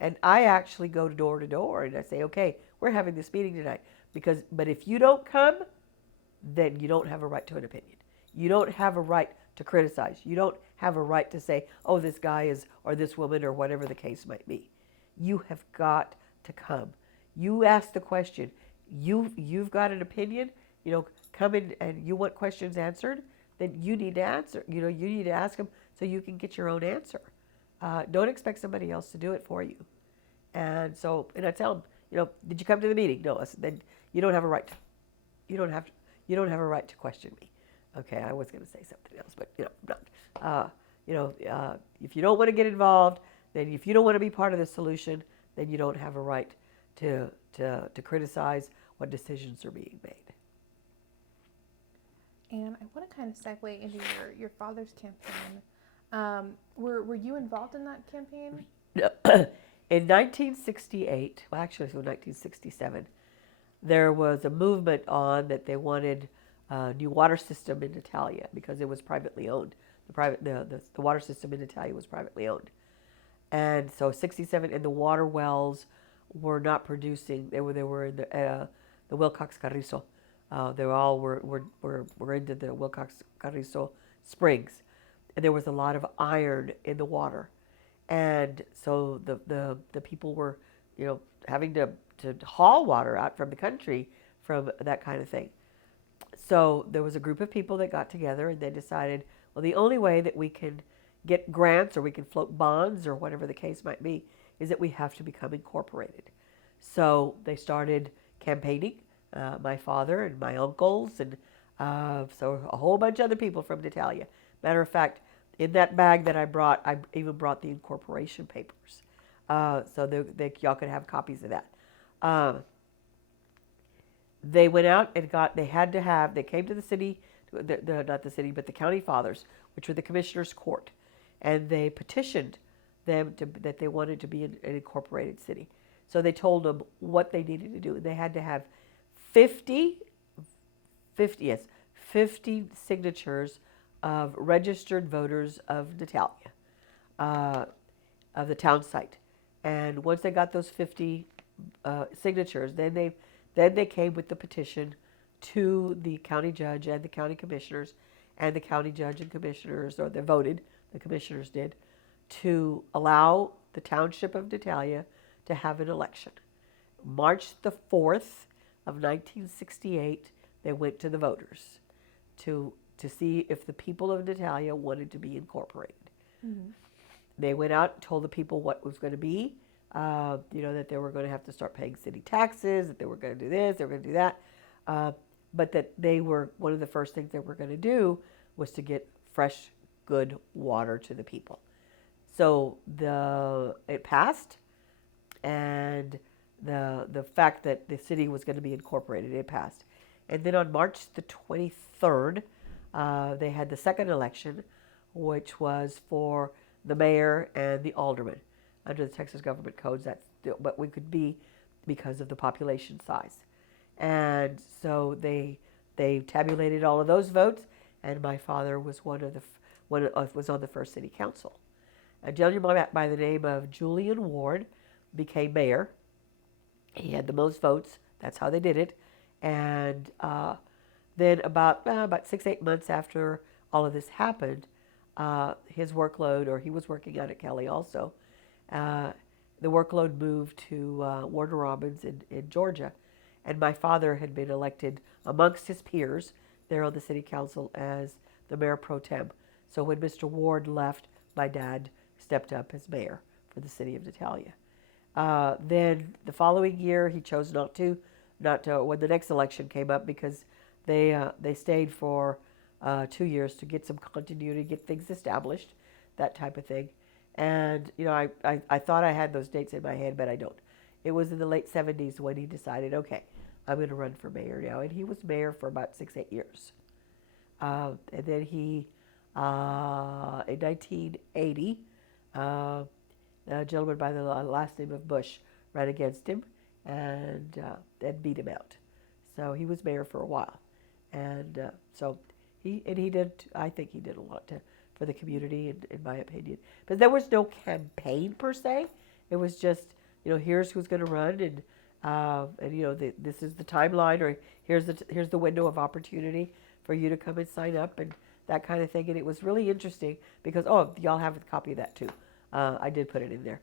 And I actually go door to door and I say, okay, we're having this meeting tonight. But if you don't come, then you don't have a right to an opinion. You don't have a right to criticize. You don't have a right to say, oh, this guy is, or this woman, or whatever the case might be. You have got to come. You ask the question. You've got an opinion, you know, come in and you want questions answered, then you need to answer. You know, you need to ask them so you can get your own answer. Don't expect somebody else to do it for you. And I tell them, you know, did you come to the meeting? No. I said, then you don't have a right to. You don't have a right to question me. Okay, I was going to say something else, but you know, not. If you don't want to get involved, then if you don't want to be part of the solution, then you don't have a right to criticize what decisions are being made. And I want to kind of segue into your father's campaign. Were you involved in that campaign? In 1968, well, actually it was 1967, there was a movement on that they wanted a new water system in Ditalia because it was privately owned. The water system in Ditalia was privately owned, and so 67, and the water wells were not producing. They were in the Wilcox Carrizo. They all were into the Wilcox Carrizo springs, and there was a lot of iron in the water, and so the people were, you know, having to haul water out from the country from that kind of thing. So there was a group of people that got together and they decided, well, the only way that we can get grants or we can float bonds or whatever the case might be is that we have to become incorporated. So they started campaigning, my father and my uncles, and so a whole bunch of other people from Ditalia. Matter of fact, in that bag that I brought, I even brought the incorporation papers, so y'all could have copies of that. They went out and they came to the city, not the city, but the county fathers, which were the commissioner's court, and they petitioned them that they wanted to be an incorporated city. So they told them what they needed to do. They had to have 50 signatures of registered voters of Natalia, of the town site. And once they got those 50 signatures, then they came with the petition to the county judge and the county commissioners, and the county judge and commissioners, or they voted, the commissioners did, to allow the township of Ditalia to have an election. March the 4th of 1968, they went to the voters to see if the people of Natalia wanted to be incorporated. Mm-hmm. They went out and told the people what was going to be, that they were going to have to start paying city taxes, that they were going to do this, they were going to do that, but that one of the first things they were going to do was to get fresh, good water to the people. So it passed, and the fact that the city was going to be incorporated, it passed. And then on March the 23rd, they had the second election, which was for the mayor and the alderman. Under the Texas government codes, that's what we could be because of the population size. And so they tabulated all of those votes, and my father was was on the first city council. A gentleman by the name of Julian Ward became mayor. He had the most votes. That's how they did it. And then about 6-8 months after all of this happened, his workload, or he was working out at Kelly also, the workload moved to Warner Robins in Georgia. And my father had been elected amongst his peers there on the city council as the mayor pro tem. So when Mr. Ward left, my dad stepped up as mayor for the city of Ditalia. Then the following year, he chose not to when the next election came up, because they stayed for 2 years to get some continuity, get things established, that type of thing. And I thought I had those dates in my head, but I don't. It was in the late 70s when he decided, okay, I'm going to run for mayor now. And he was mayor for about 6-8 years. And then he, in 1980, a gentleman by the last name of Bush ran against him and beat him out. So he was mayor for a while. And he did, I think he did a lot for the community, in my opinion. But there was no campaign per se. It was just, here's who's going to run, and this is the timeline, or here's the window of opportunity for you to come and sign up, and that kind of thing. And it was really interesting because, y'all have a copy of that too. I did put it in there.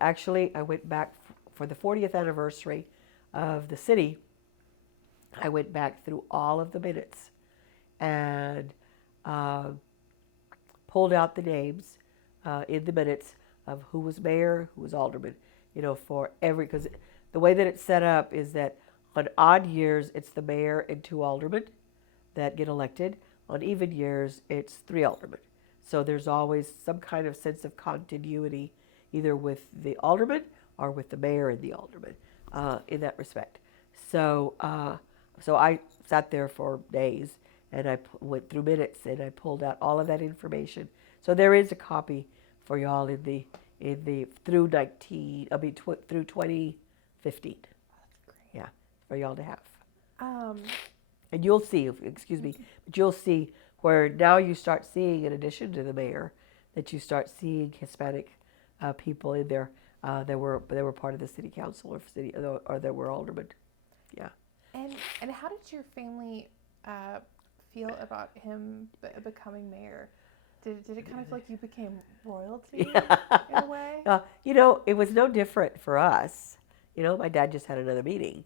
Actually, I went back for the 40th anniversary of the city. I went back through all of the minutes and pulled out the names in the minutes of who was mayor, who was alderman, because the way that it's set up is that on odd years, it's the mayor and 2 aldermen that get elected. On even years, it's 3 aldermen. So there's always some kind of sense of continuity, either with the alderman or with the mayor and the alderman, in that respect. So I sat there for days, and I went through minutes, and I pulled out all of that information. So there is a copy for y'all through 2015. That's great. Yeah, for y'all to have. And you'll see, but you'll see where now you start seeing, in addition to the mayor, that you start seeing Hispanic people in there. They were part of the city council or they were aldermen. Yeah. And how did your family feel about him becoming mayor? Did it kind of feel like you became royalty in a way? It was no different for us. My dad just had another meeting.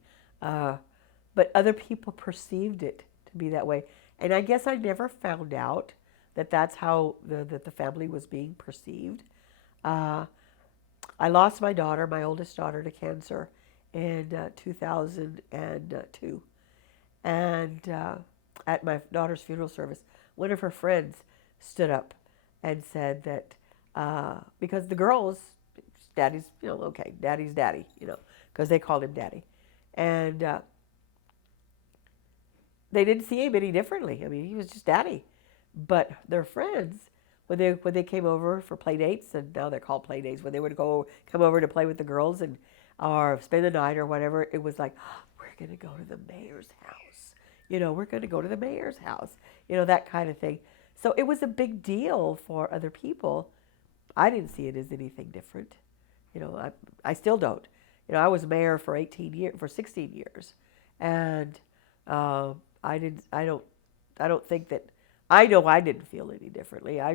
but other people perceived it to be that way. And I guess I never found out that that's how the family was being perceived. Uh, I lost my daughter, my oldest daughter, to cancer in 2002. And at my daughter's funeral service, one of her friends stood up and said that because the girls, daddy's, okay, daddy's daddy, because they called him daddy. And they didn't see him any differently. I mean, he was just daddy. But their friends, when they came over for play dates, and now they're called play dates, when they would come over to play with the girls and or spend the night or whatever, it was like, oh, we're going to go to the mayor's house. We're going to go to the mayor's house. That kind of thing. So it was a big deal for other people. I didn't see it as anything different. I still don't. I was mayor for 16 years, and I don't think that. I know I didn't feel any differently. I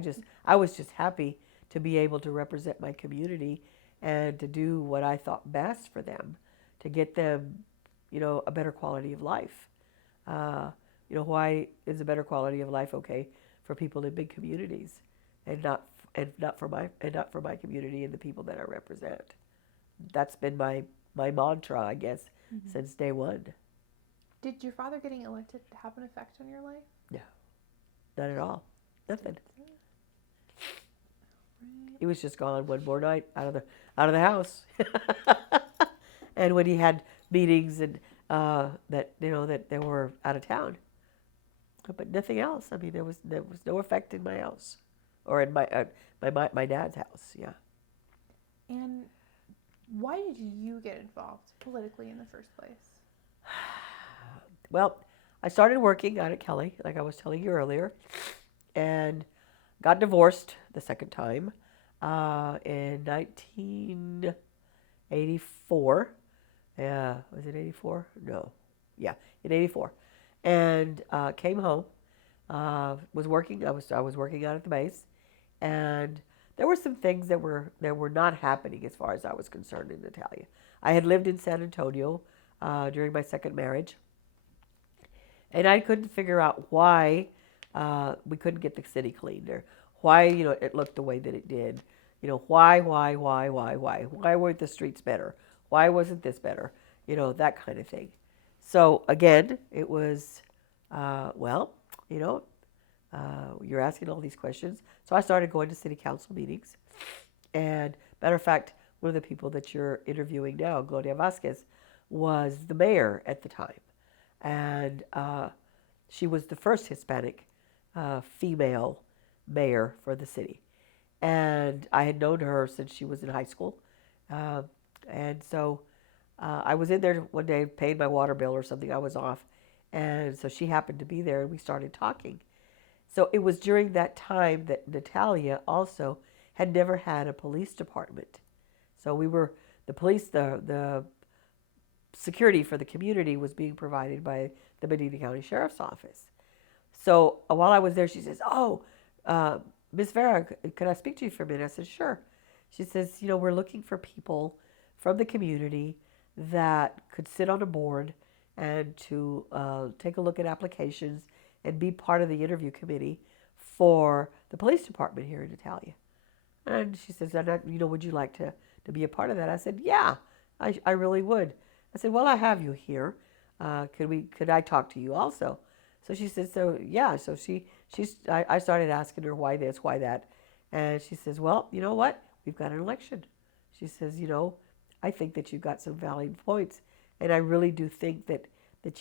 was just happy to be able to represent my community and to do what I thought best for them, to get them, a better quality of life. Why is a better quality of life okay for people in big communities, and not for my community and the people that I represent? That's been my mantra, I guess, since day one. Did your father getting elected have an effect on your life? No, not at all. Nothing. He was just gone one more night out of the house, and when he had meetings and that they were out of town, but nothing else. I mean, there was no effect in my house, or in my dad's house. Yeah. And why did you get involved politically in the first place? Well, I started working out at Kelly, like I was telling you earlier, and got divorced the second time in 1984. Yeah, was it 84? No. Yeah, in 84. And came home, was working. I was working out at the base, and there were some things that were not happening as far as I was concerned in Natalia. I had lived in San Antonio during my second marriage, and I couldn't figure out why we couldn't get the city cleaned, or why it looked the way that it did. Why weren't the streets better? Why wasn't this better? That kind of thing. So again, it was you're asking all these questions. So I started going to city council meetings, and matter of fact, one of the people that you're interviewing now, Gloria Vasquez, was the mayor at the time. And she was the first Hispanic female mayor for the city. And I had known her since she was in high school. And so I was in there one day, paid my water bill or something. I was off. And so she happened to be there, and we started talking. So it was during that time that Natalia also had never had a police department. So the police, the security for the community was being provided by the Medina County Sheriff's Office. So while I was there, she says, "Oh, Miss Vera, could I speak to you for a minute?" I said, "Sure." She says, "We're looking for people from the community that could sit on a board and to take a look at applications and be part of the interview committee for the police department here in Natalia." And she says, "Would you like to be a part of that?" I said, "Yeah, I really would." I said, "Well, I have you here. Could I talk to you also?" So she says, "So yeah." So I started asking her why this, why that, and she says, "Well, you know what? We've got an election." She says, "I think that you've got some valid points, and I really do think that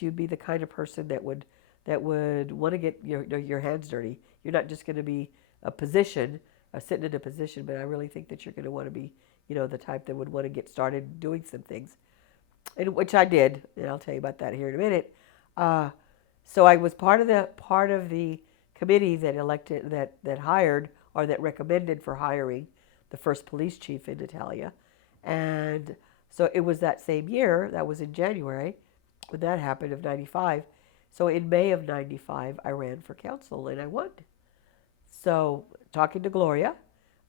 you'd be the kind of person that would want to get your hands dirty. You're not just going to be a position, sitting in a position, but I really think that you're going to want to be, the type that would want to get started doing some things," and which I did, and I'll tell you about that here in a minute. So I was part of the committee that elected that hired, or that recommended for hiring, the first police chief in Natalia, and so it was that same year. That was in January when that happened, of '95. So in May of '95, I ran for council and I won. So talking to Gloria,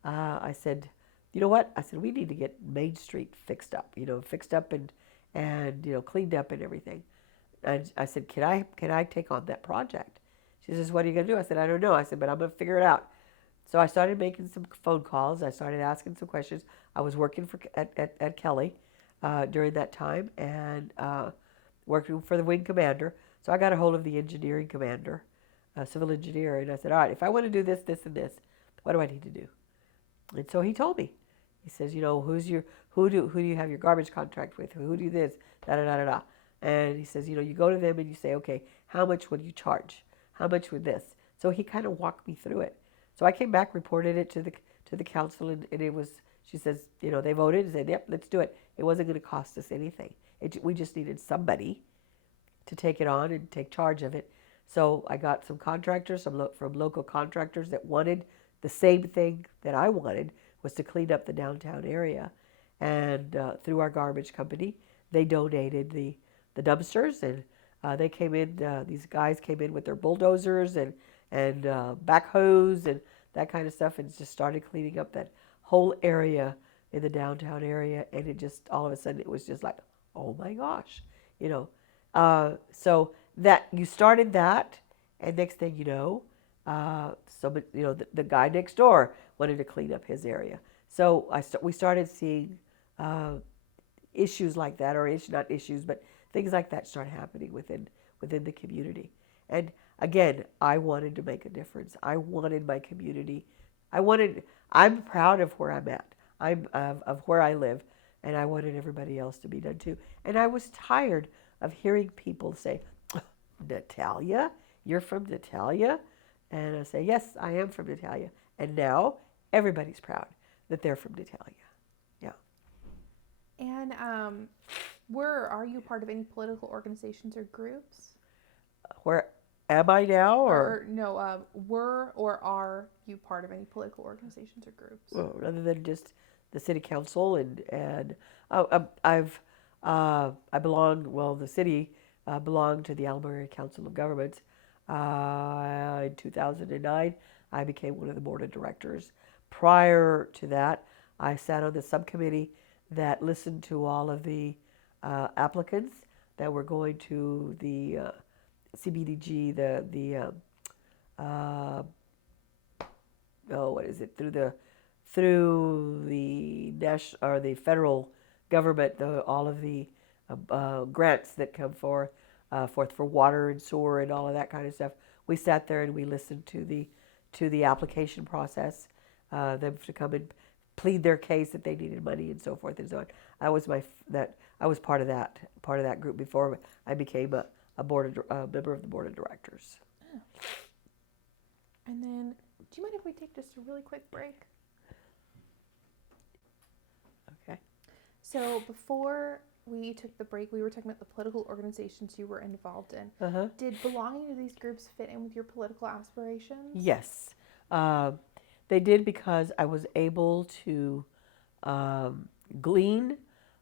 I said, "You know what?" I said, "We need to get Main Street fixed up, and cleaned up and everything." I said, can I take on that project? She says, what are you going to do? I said, I don't know. I said, but I'm going to figure it out. So I started making some phone calls. I started asking some questions. I was working at Kelly during that time and working for the wing commander. So I got a hold of the engineering commander, civil engineer, and I said, all right, if I want to do this, this, and this, what do I need to do? And so he told me. He says, who do you have your garbage contract with? Who do this? Da da da da da. And he says, you go to them and you say, okay, how much would you charge? How much would this? So he kind of walked me through it. So I came back, reported it to the council, and it was. She says, they voted and said, yep, let's do it. It wasn't going to cost us anything. We just needed somebody to take it on and take charge of it. So I got some contractors, from local contractors that wanted the same thing that I wanted, was to clean up the downtown area. And through our garbage company, they donated the dumpsters, and they came in. These guys came in with their bulldozers and backhoes and that kind of stuff, and just started cleaning up that whole area in the downtown area. And it just, all of a sudden, it was just like, oh my gosh, So that you started that, and next thing you know, the guy next door wanted to clean up his area. So we started seeing issues like that, or not issues, but things like that start happening within the community. And again, I wanted to make a difference. I wanted my community. I'm proud of where I'm at. I'm of where I live, and I wanted everybody else to be done too. And I was tired of hearing people say, Natalia, you're from Ditalia? And I say, yes, I am from Ditalia. And now everybody's proud that they're from Ditalia. Yeah. And are you part of any political organizations or groups? Where am I now? Or no, are you part of any political organizations or groups? Well, other than just the city council and I belong. Well, the city belonged to the Albuquerque Council of Governments. In 2009, I became one of the board of directors. Prior to that, I sat on the subcommittee that listened to all of the applicants that were going to the CBDG, through the national or the federal government, all of the grants that come forth for water and sewer and all of that kind of stuff. We sat there and we listened to the application process, them to come and plead their case that they needed money and so forth and so on. I was part of that group before I became a member of the board of directors. Oh. And then, do you mind if we take just a really quick break? Okay. So before we took the break, we were talking about the political organizations you were involved in. Uh-huh. Did belonging to these groups fit in with your political aspirations? Yes. They did, because I was able to glean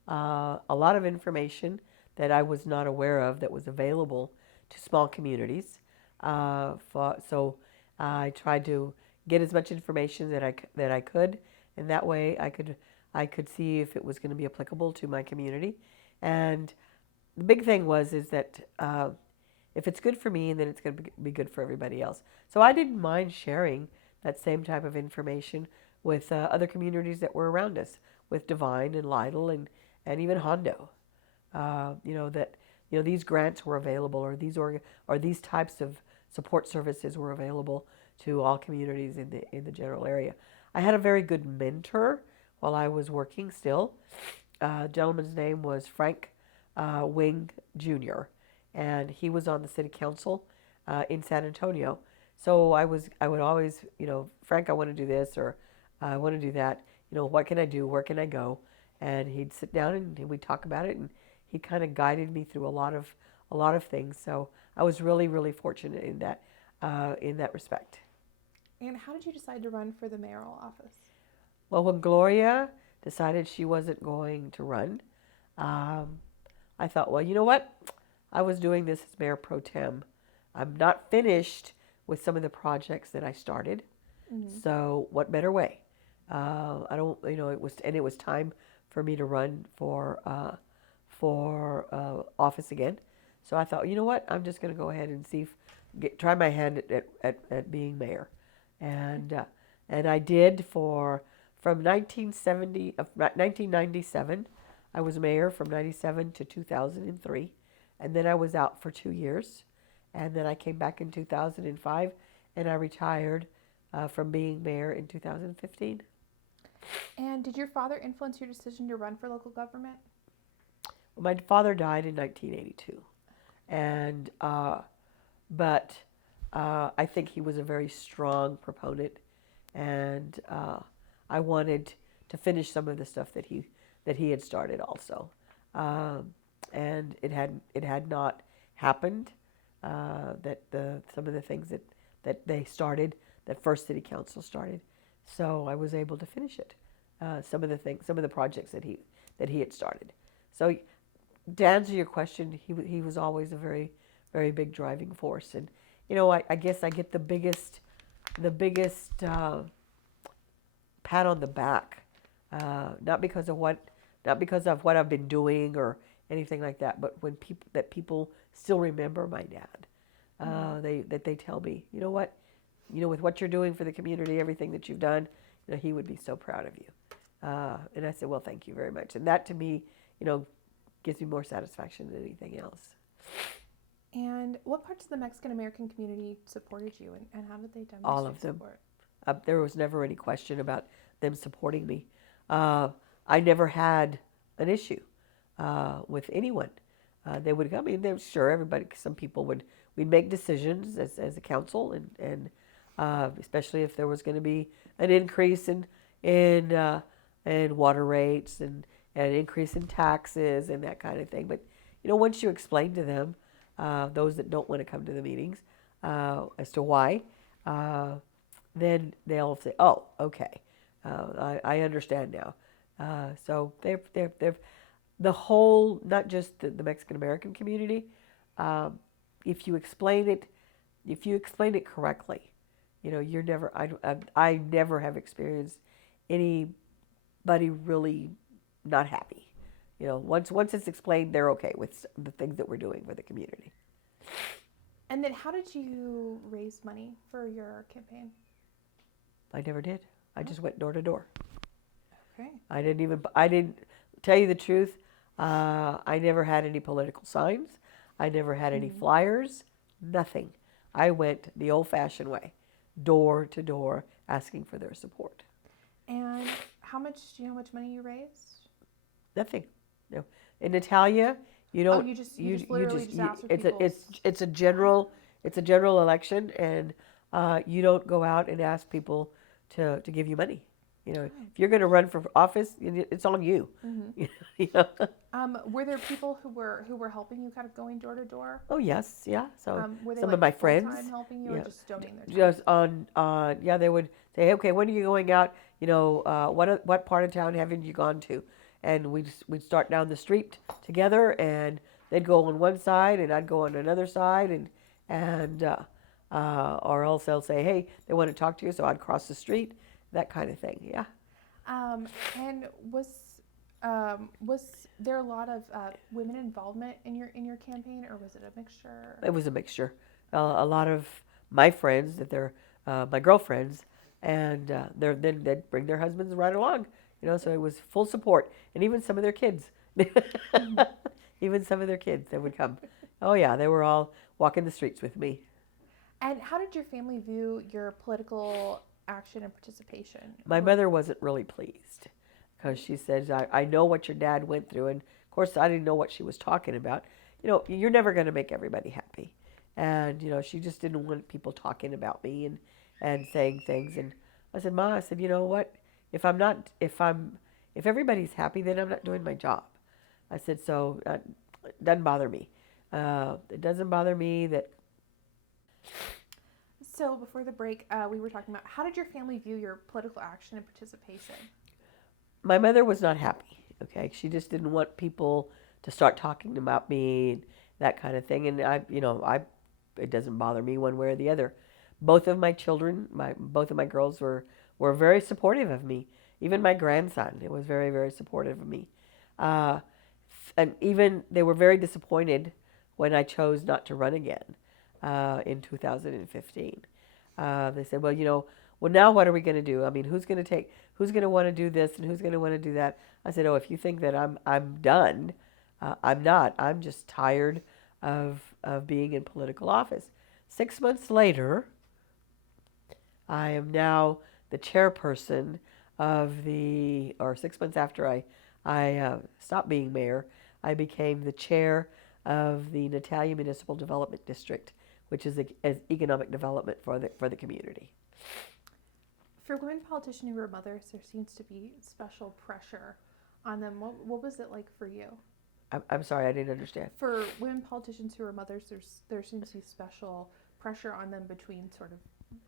a lot of information that I was not aware of that was available to small communities. So I tried to get as much information that I could, and that way I could see if it was going to be applicable to my community. And the big thing is that if it's good for me, then it's going to be good for everybody else. So I didn't mind sharing that same type of information with other communities that were around us, with Divine and Lytle and even Hondo. These grants were available, or these types of support services were available to all communities in the general area. I had a very good mentor while I was working still. A gentleman's name was Frank Wing Jr., and he was on the city council in San Antonio. So I would always, Frank, I want to do this, or I want to do that. What can I do? Where can I go? And he'd sit down and we'd talk about it, and he kind of guided me through a lot of things. So I was really, really fortunate in that respect. And how did you decide to run for the mayoral office? Well, when Gloria decided she wasn't going to run, I thought, well, you know what? I was doing this as mayor pro tem. I'm not finished with some of the projects that I started. Mm-hmm. So what better way? It was time for me to run for office again. So I thought, you know what, I'm just going to go ahead and see try my hand at being mayor. And I did from 1997. I was mayor from 97 to 2003. And then I was out for 2 years. And then I came back in 2005 and I retired from being mayor in 2015. And did your father influence your decision to run for local government? Well, my father died in 1982. And, but I think he was a very strong proponent. And I wanted to finish some of the stuff that he had started also. And it had not happened, that some of the things that they started, that first city council started. So I was able to finish it. Some of the projects that he had started. So to answer your question, he was always a very, very big driving force. And you know, I guess I get the biggest pat on the back, not because of what I've been doing or anything like that, but when people still remember my dad. They tell me, you know what, with what you're doing for the community, everything that you've done, he would be so proud of you. And I said, well, thank you very much. And that to me, gives me more satisfaction than anything else. And what parts of the Mexican-American community supported you, and how did they demonstrate All of them. support? There was never any question about them supporting me. I never had an issue with anyone. They would come in. They're sure everybody. Some people we'd make decisions as a council, and especially if there was going to be an increase in water rates and an increase in taxes and that kind of thing. But once you explain to them, those that don't want to come to the meetings, as to why, then they'll say, "Oh, okay, I understand now." So they're the whole, not just the Mexican American community. If you explain it correctly, you're never. I never have experienced anybody really not happy. Once it's explained, they're okay with the things that we're doing for the community. And then how did you raise money for your campaign? I never did. I just went door to door. Okay. I didn't tell you the truth. I never had any political signs. I never had any flyers, nothing. I went the old-fashioned way, door to door, asking for their support. And do you know how much money you raised? Nothing. No. In Natalia, you don't. You just literally ask for it's a general election, and you don't go out and ask people to give you money. If you're going to run for office, it's on you. Mm-hmm. Were there people who were helping you, kind of going door to door? Oh yes, yeah. So were they some of my friends full-time helping you, or just donating their time? Just on they would say, hey, okay, when are you going out? What part of town haven't you gone to? And we'd start down the street together, and they'd go on one side, and I'd go on another side, and or else they'll say, hey, they want to talk to you, so I'd cross the street, that kind of thing. Yeah. And was there a lot of women involvement in your campaign, or was it a mixture? It was a mixture. A lot of my friends, that they're my girlfriends, and they'd bring their husbands right along. So it was full support, and even some of their kids. Even some of their kids, they would come. Oh yeah, they were all walking the streets with me. And how did your family view your political action and participation? My mother wasn't really pleased, because she says, I know what your dad went through, and of course I didn't know what she was talking about. You're never going to make everybody happy, and she just didn't want people talking about me and saying things. And I said, Ma, you know what? If everybody's happy, then I'm not doing my job. I said, so it doesn't bother me. It doesn't bother me that. So before the break, we were talking about, how did your family view your political action and participation? My mother was not happy. Okay, she just didn't want people to start talking about me and that kind of thing. And it doesn't bother me one way or the other. Both of my children, both of my girls were very supportive of me. Even my grandson, was very, very supportive of me. And even they were very disappointed when I chose not to run again in 2015. They said, well, now what are we going to do? I mean, who's going to want to do this and who's going to want to do that? I said, oh, if you think that I'm done, I'm not. I'm just tired of being in political office. 6 months later, I am now the chairperson or 6 months after I stopped being mayor, I became the chair of the Natalia Municipal Development District, which is economic development for the community. For women politicians who are mothers, there seems to be special pressure on them. What was it like for you? I'm sorry, I didn't understand. For women politicians who are mothers, there seems to be special pressure on them between sort of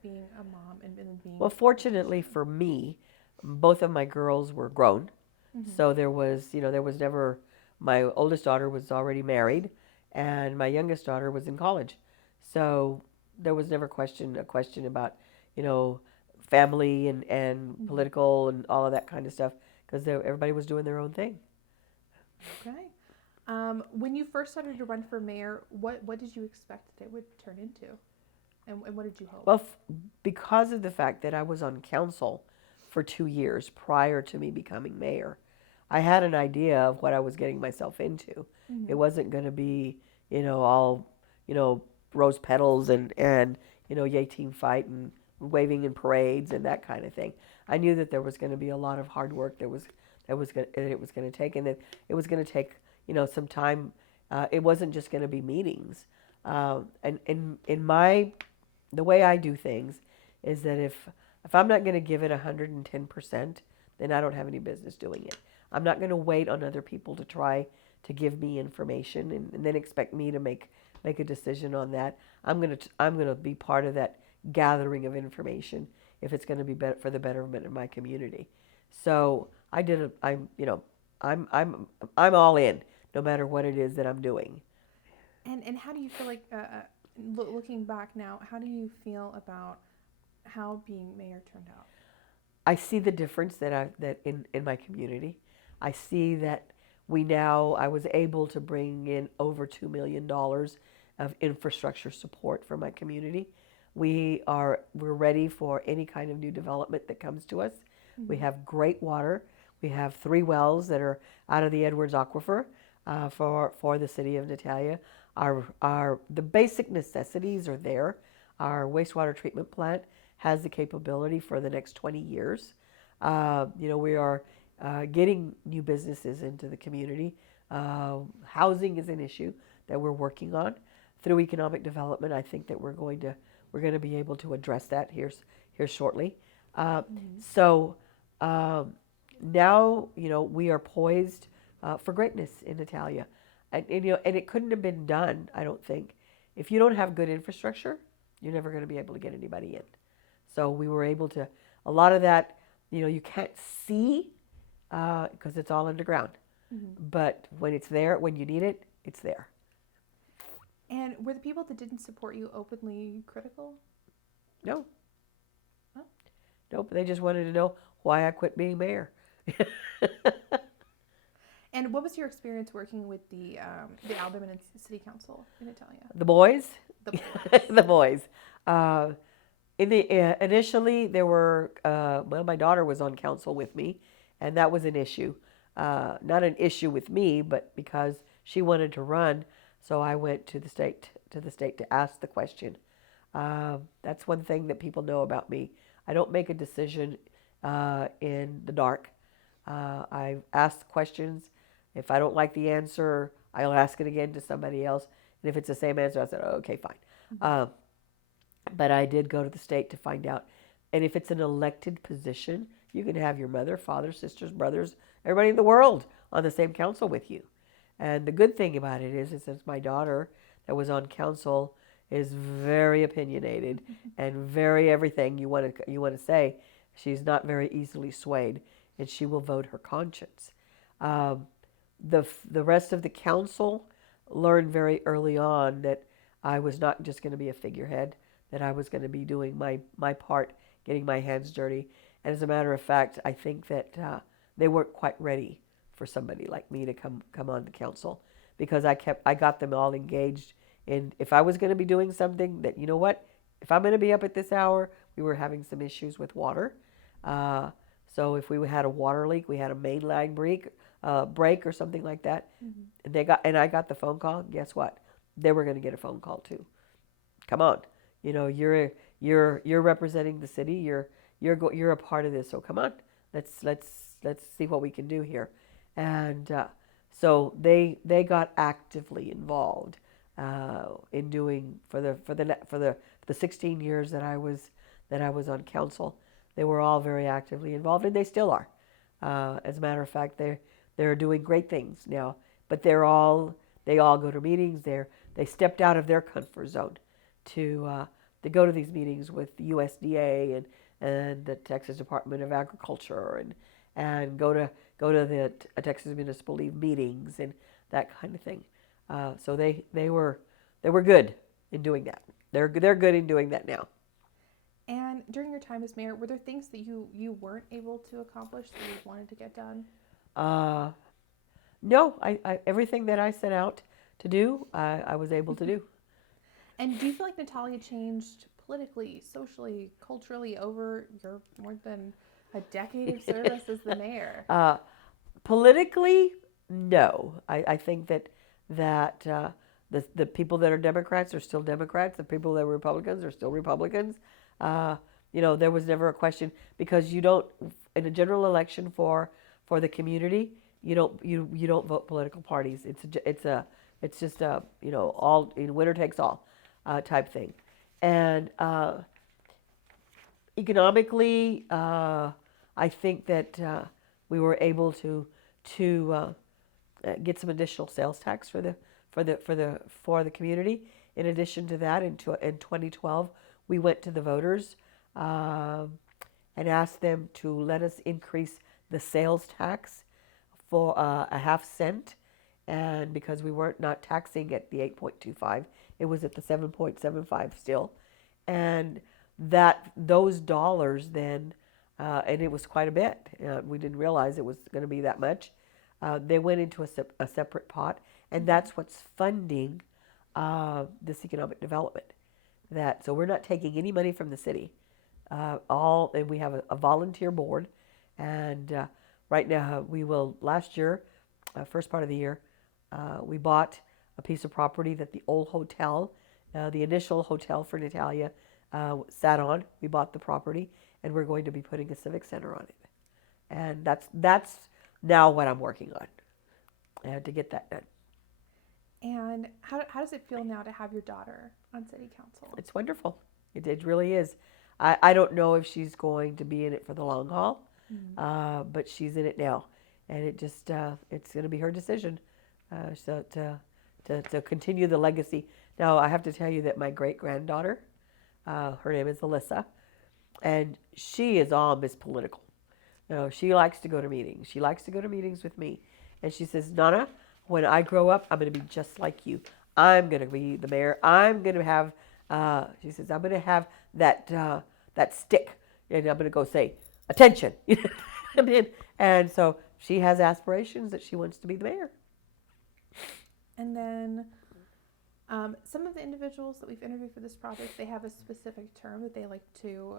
being a mom and being... Well, fortunately for me, both of my girls were grown. Mm-hmm. So there was never, my oldest daughter was already married and my youngest daughter was in college. So there was never a question about, family and mm-hmm. political and all of that kind of stuff, because everybody was doing their own thing. Okay. When you first started to run for mayor, what did you expect that it would turn into? And what did you hope? Well, because of the fact that I was on council for 2 years prior to me becoming mayor, I had an idea of what I was getting myself into. Mm-hmm. It wasn't going to be, all, rose petals and yay team fight and waving in parades and that kind of thing. I knew that there was going to be a lot of hard work it was going to take, and that it was going to take, some time. It wasn't just going to be meetings. And in the way I do things is that if I'm not going to give it 110%, then I don't have any business doing it. I'm not going to wait on other people to try to give me information and then expect me to make a decision on that. I'm going to be part of that gathering of information if it's going to be for the betterment of my community. So I'm all in, no matter what it is that I'm doing. And how do you feel like, looking back now, how do you feel about how being mayor turned out? I see the difference that in my community. I see that I was able to bring in over $2 million of infrastructure support for my community. We're ready for any kind of new development that comes to us. Mm-hmm. We have great water. We have 3 wells that are out of the Edwards Aquifer for the city of Natalia. The basic necessities are there. Our wastewater treatment plant has the capability for the next 20 years. We are getting new businesses into the community. Housing is an issue that we're working on. Through economic development, I think that we're going to be able to address that here shortly. So now we are poised for greatness in Natalia, and it couldn't have been done, I don't think. If you don't have good infrastructure, you're never going to be able to get anybody in. So we were able to, a lot of that, you can't see because it's all underground. Mm-hmm. But when it's there, when you need it, it's there. And were the people that didn't support you openly critical? No. Huh? Nope. They just wanted to know why I quit being mayor. And what was your experience working with the Alderman City Council in Natalia? The boys? The boys. The boys. Initially, there were, my daughter was on council with me, and that was an issue. Not an issue with me, but because she wanted to run, so I went to the state to ask the question. That's one thing that people know about me. I don't make a decision in the dark. I ask questions. If I don't like the answer, I'll ask it again to somebody else. And if it's the same answer, I said, oh, okay, fine. Mm-hmm. But I did go to the state to find out. And if it's an elected position, you can have your mother, father, sisters, brothers, everybody in the world on the same council with you. And the good thing about it is since my daughter that was on council is very opinionated and very everything you want to say, she's not very easily swayed, and she will vote her conscience. The rest of the council learned very early on that I was not just going to be a figurehead, that I was going to be doing my part, getting my hands dirty. And as a matter of fact, I think that they weren't quite ready for somebody like me to come on the council. because I got them all engaged in, if I was going to be doing something, that, you know what, if I'm going to be up at this hour, we were having some issues with water. So if we had a water leak, we had a main line break or something like that, and I got the phone call. Guess what? They were going to get a phone call too. Come on, you know, you're representing the city. You're a part of this. So come on, let's see what we can do here. And so they got actively involved in doing for the 16 years that I was on council. They were all very actively involved, and they still are. As a matter of fact, they're doing great things now. But they all go to meetings. They stepped out of their comfort zone to go to these meetings with the USDA and the Texas Department of Agriculture and go to the Texas Municipal League meetings and that kind of thing. So they were good in doing that. They're good in doing that now. And during your time as mayor, were there things that you weren't able to accomplish that you wanted to get done? No, I everything that I set out to do, I was able to do. And do you feel like Natalia changed politically, socially, culturally over your more than a decade of service as the mayor? Politically, no. I think that the people that are Democrats are still Democrats. The people that are Republicans are still Republicans. You know, there was never a question, because you don't, in a general election for the community, you don't vote political parties. It's just a, you know, all in winner takes all type thing. And economically, I think that we were able to get some additional sales tax for the community. In addition to that, in 2012, we went to the voters and asked them to let us increase the sales tax for a half cent, and because we weren't not taxing at the 8.25, it was at the 7.75 still, and those dollars then, and it was quite a bit. We didn't realize it was going to be that much. They went into a separate pot, and that's what's funding this economic development. So we're not taking any money from the city. And we have a volunteer board, and right now last year, first part of the year, we bought a piece of property that the old hotel, the initial hotel for Natalia, sat on. We bought the property, and we're going to be putting a civic center on it. And that's now what I'm working on, to get that done. And how does it feel now to have your daughter on city council? It's wonderful. It really is. I don't know if she's going to be in it for the long haul, but she's in it now, and it's going to be her decision. So to continue the legacy. Now, I have to tell you that my great-granddaughter, her name is Alyssa, and she is all Miss Political. You know, she likes to go to meetings. She likes to go to meetings with me. And she says, Nana, when I grow up, I'm going to be just like you. I'm going to be the mayor. I'm going to have, she says, I'm going to have that stick. And I'm going to go say, attention. And so she has aspirations that she wants to be the mayor. And then some of the individuals that we've interviewed for this project, they have a specific term that they like to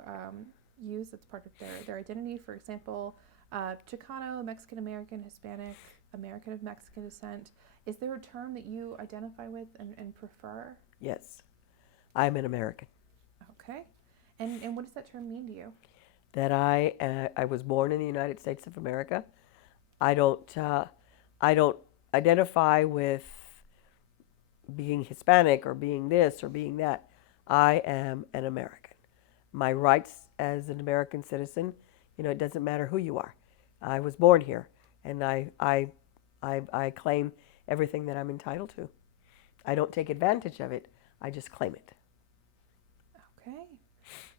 use that's part of their identity. For example, Chicano, Mexican-American, Hispanic, American of Mexican descent. Is there a term that you identify with and prefer? Yes, I'm an American. Okay. And what does that term mean to you? That I was born in the United States of America. I don't identify with being Hispanic or being this or being that. I am an American. My rights as an American citizen, you know, it doesn't matter who you are. I was born here, and I claim everything that I'm entitled to. I don't take advantage of it. I just claim it. Okay.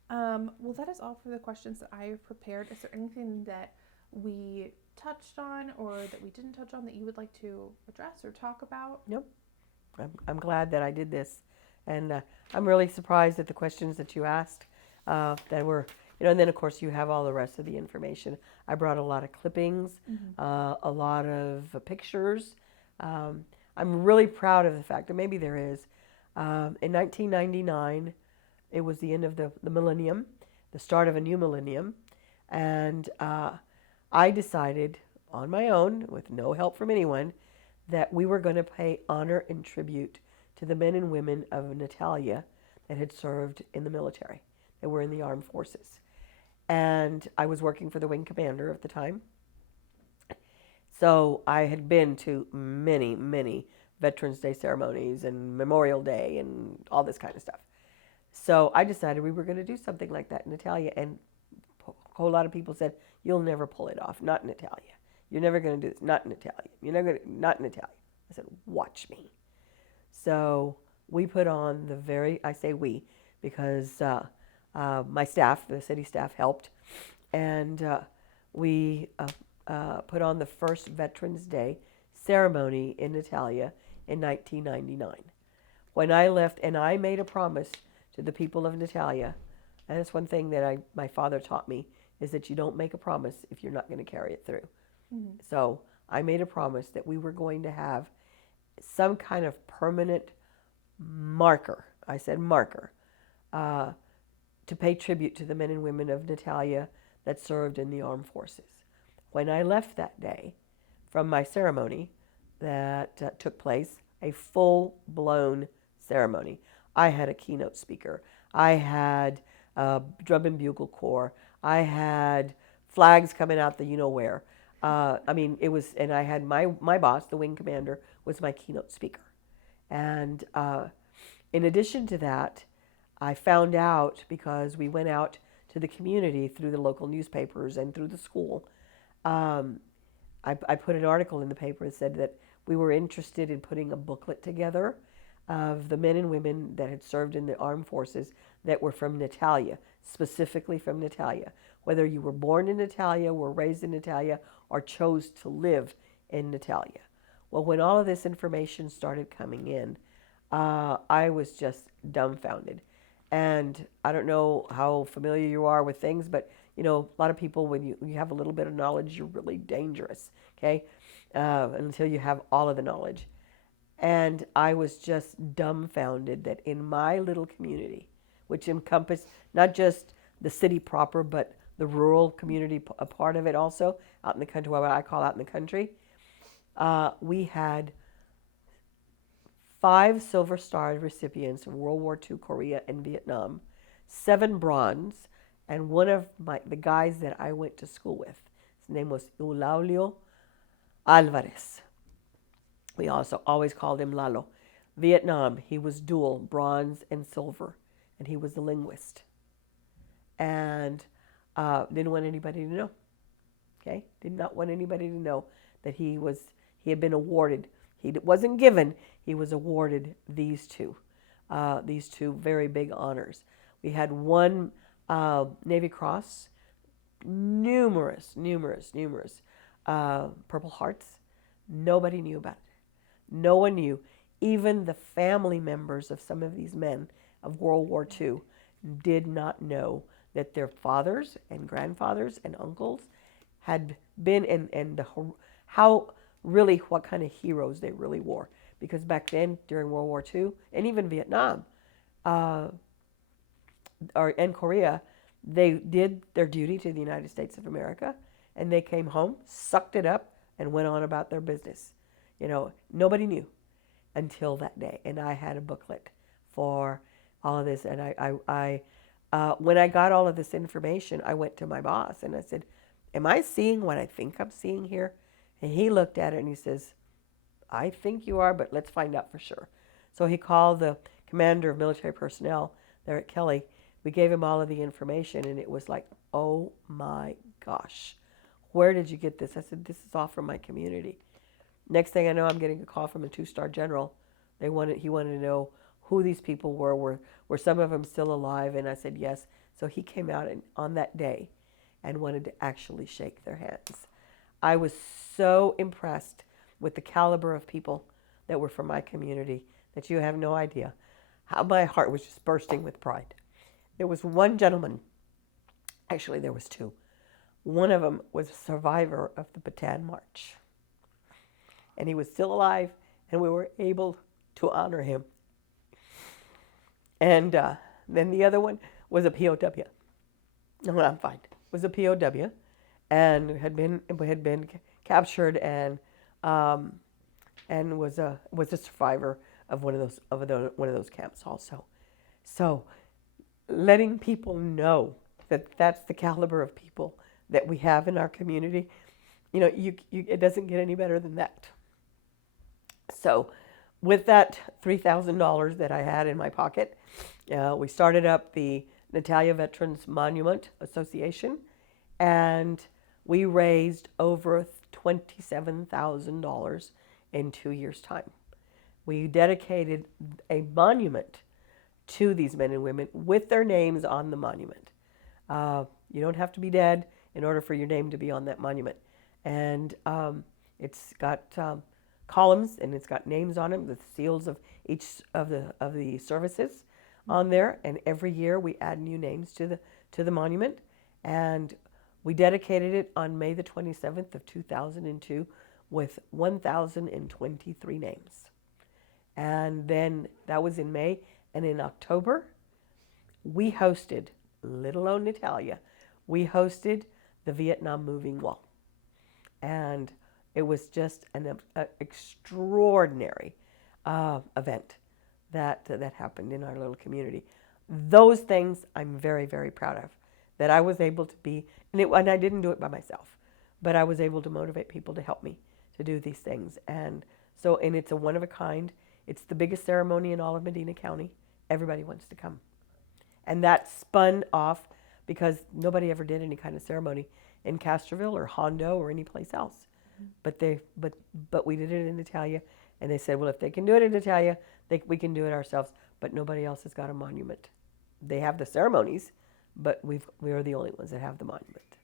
Well, that is all for the questions that I have prepared. Is there anything that we touched on or that we didn't touch on that you would like to address or talk about? Nope. I'm glad that I did this, and I'm really surprised at the questions that you asked. That were, you know, and then of course you have all the rest of the information. I brought a lot of clippings, a lot of pictures. I'm really proud of the fact, and maybe there is. In 1999, it was the end of the millennium, the start of a new millennium, and I decided on my own, with no help from anyone, that we were going to pay honor and tribute to the men and women of Natalia that had served in the military, that were in the armed forces. And I was working for the wing commander at the time. So I had been to many, many Veterans Day ceremonies and Memorial Day and all this kind of stuff. So I decided we were going to do something like that in Natalia. And a whole lot of people said, "You'll never pull it off. Not in Natalia. You're never going to do this. Not in Natalia. You're never going to, not in Natalia." I said, "Watch me." So we put on I say we, because my staff, the city staff, helped. And we put on the first Veterans Day ceremony in Natalia in 1999. When I left, and I made a promise to the people of Natalia, and that's one thing that my father taught me, is that you don't make a promise if you're not going to carry it through. Mm-hmm. So I made a promise that we were going to have some kind of permanent marker, I said marker, to pay tribute to the men and women of Natalia that served in the armed forces. When I left that day from my ceremony that took place, a full-blown ceremony. I had a keynote speaker. I had a drum and bugle corps. I had flags coming out the you-know-where. It was, and I had my boss, the wing commander, was my keynote speaker. And in addition to that, I found out, because we went out to the community through the local newspapers and through the school, I put an article in the paper that said that we were interested in putting a booklet together of the men and women that had served in the armed forces that were from Natalia, specifically from Natalia. Whether you were born in Natalia, were raised in Natalia, or chose to live in Natalia. Well, when all of this information started coming in, I was just dumbfounded. And I don't know how familiar you are with things, but a lot of people, when you have a little bit of knowledge, you're really dangerous, okay? Until you have all of the knowledge. And I was just dumbfounded that in my little community, which encompassed not just the city proper, but the rural community, a part of it also, out in the country, what I call out in the country, we had 5 Silver Star recipients of World War II, Korea, and Vietnam, 7 bronze, and one of the guys that I went to school with, his name was Eulaulio Alvarez. We also always called him Lalo. Vietnam, he was dual, bronze and silver, and he was a linguist. And didn't want anybody to know, okay? Did not want anybody to know that he had been awarded. He wasn't given, he was awarded these two very big honors. We had 1 Navy Cross, numerous Purple Hearts. Nobody knew about it. No one knew. Even the family members of some of these men of World War II did not know that their fathers and grandfathers and uncles had been what kind of heroes they really were. Because back then, during World War II, and even Vietnam, and Korea, they did their duty to the United States of America, and they came home, sucked it up, and went on about their business. Nobody knew until that day. And I had a booklet for all of this. And I when I got all of this information, I went to my boss and I said, "Am I seeing what I think I'm seeing here?" And he looked at it and he says, "I think you are, but let's find out for sure." So he called the commander of military personnel there at Kelly. We gave him all of the information, and it was like, "Oh my gosh, where did you get this?" I said, "This is all from my community." Next thing I know, I'm getting a call from a 2-star general. He wanted to know who these people were some of them still alive, and I said yes. So he came out on that day and wanted to actually shake their hands. I was so impressed with the caliber of people that were from my community that you have no idea how my heart was just bursting with pride. There was one gentleman, actually there was 2. One of them was a survivor of the Bataan March. And he was still alive, and we were able to honor him. And then the other one was a POW. No, I'm fine. Was a POW, and had been captured and was a survivor of one of those camps also. So, letting people know that that's the caliber of people that we have in our community, it doesn't get any better than that. So, with that $3,000 that I had in my pocket, we started up the Natalia Veterans Monument Association, and we raised over $27,000 in 2 years' time. We dedicated a monument to these men and women with their names on the monument. You don't have to be dead in order for your name to be on that monument. And it's got columns, and it's got names on them, the seals of each of the services on there. And every year we add new names to the monument. And we dedicated it on May the 27th of 2002 with 1,023 names. And then that was in May. And in October, we hosted, little old Natalia, we hosted the Vietnam Moving Wall. And it was just an extraordinary event that happened in our little community. Those things I'm very, very proud of, that I was able to be, and I didn't do it by myself, but I was able to motivate people to help me to do these things. And it's a one of a kind. It's the biggest ceremony in all of Medina County. Everybody wants to come. And that spun off because nobody ever did any kind of ceremony in Castroville or Hondo or any place else. Mm-hmm. But we did it in Natalia, and they said, well, if they can do it in Natalia, we can do it ourselves. But nobody else has got a monument. They have the ceremonies, but we are the only ones that have the monument.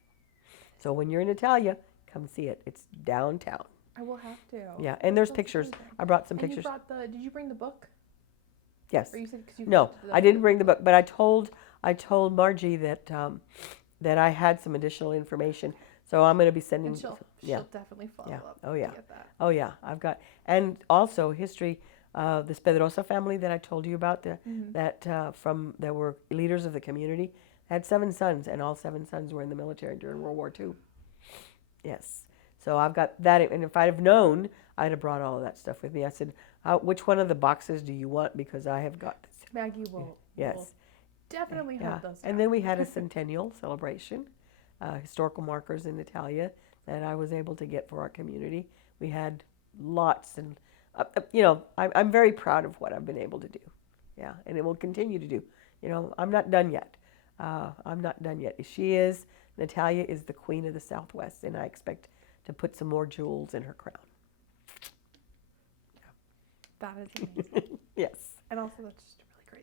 So when you're in Natalia, come see it. It's downtown. I will have to. Yeah, and there's That's pictures. amazing. I brought some And pictures. did you bring the book? Yes. Or you said, 'cause you No, flipped I didn't bring the book, but I told Margie that that I had some additional information. So I'm going to be sending. And she'll definitely follow up. Oh yeah. To get that. Oh yeah. I've got, and also history. This Pedrosa family that I told you about, that were leaders of the community, had 7 sons, and all 7 sons were in the military during World War II. Yes. So I've got that, and if I'd have known, I'd have brought all of that stuff with me. I said, which one of the boxes do you want? Because I have got this. Maggie will. Yes. Will definitely help those. And then we had a centennial celebration, historical markers in Natalia that I was able to get for our community. We had lots, and I'm very proud of what I've been able to do. Yeah, and it will continue to do. I'm not done yet. I'm not done yet. Natalia is the queen of the Southwest, and I expect to put some more jewels in her crown. That is amazing. Yes. And also that's just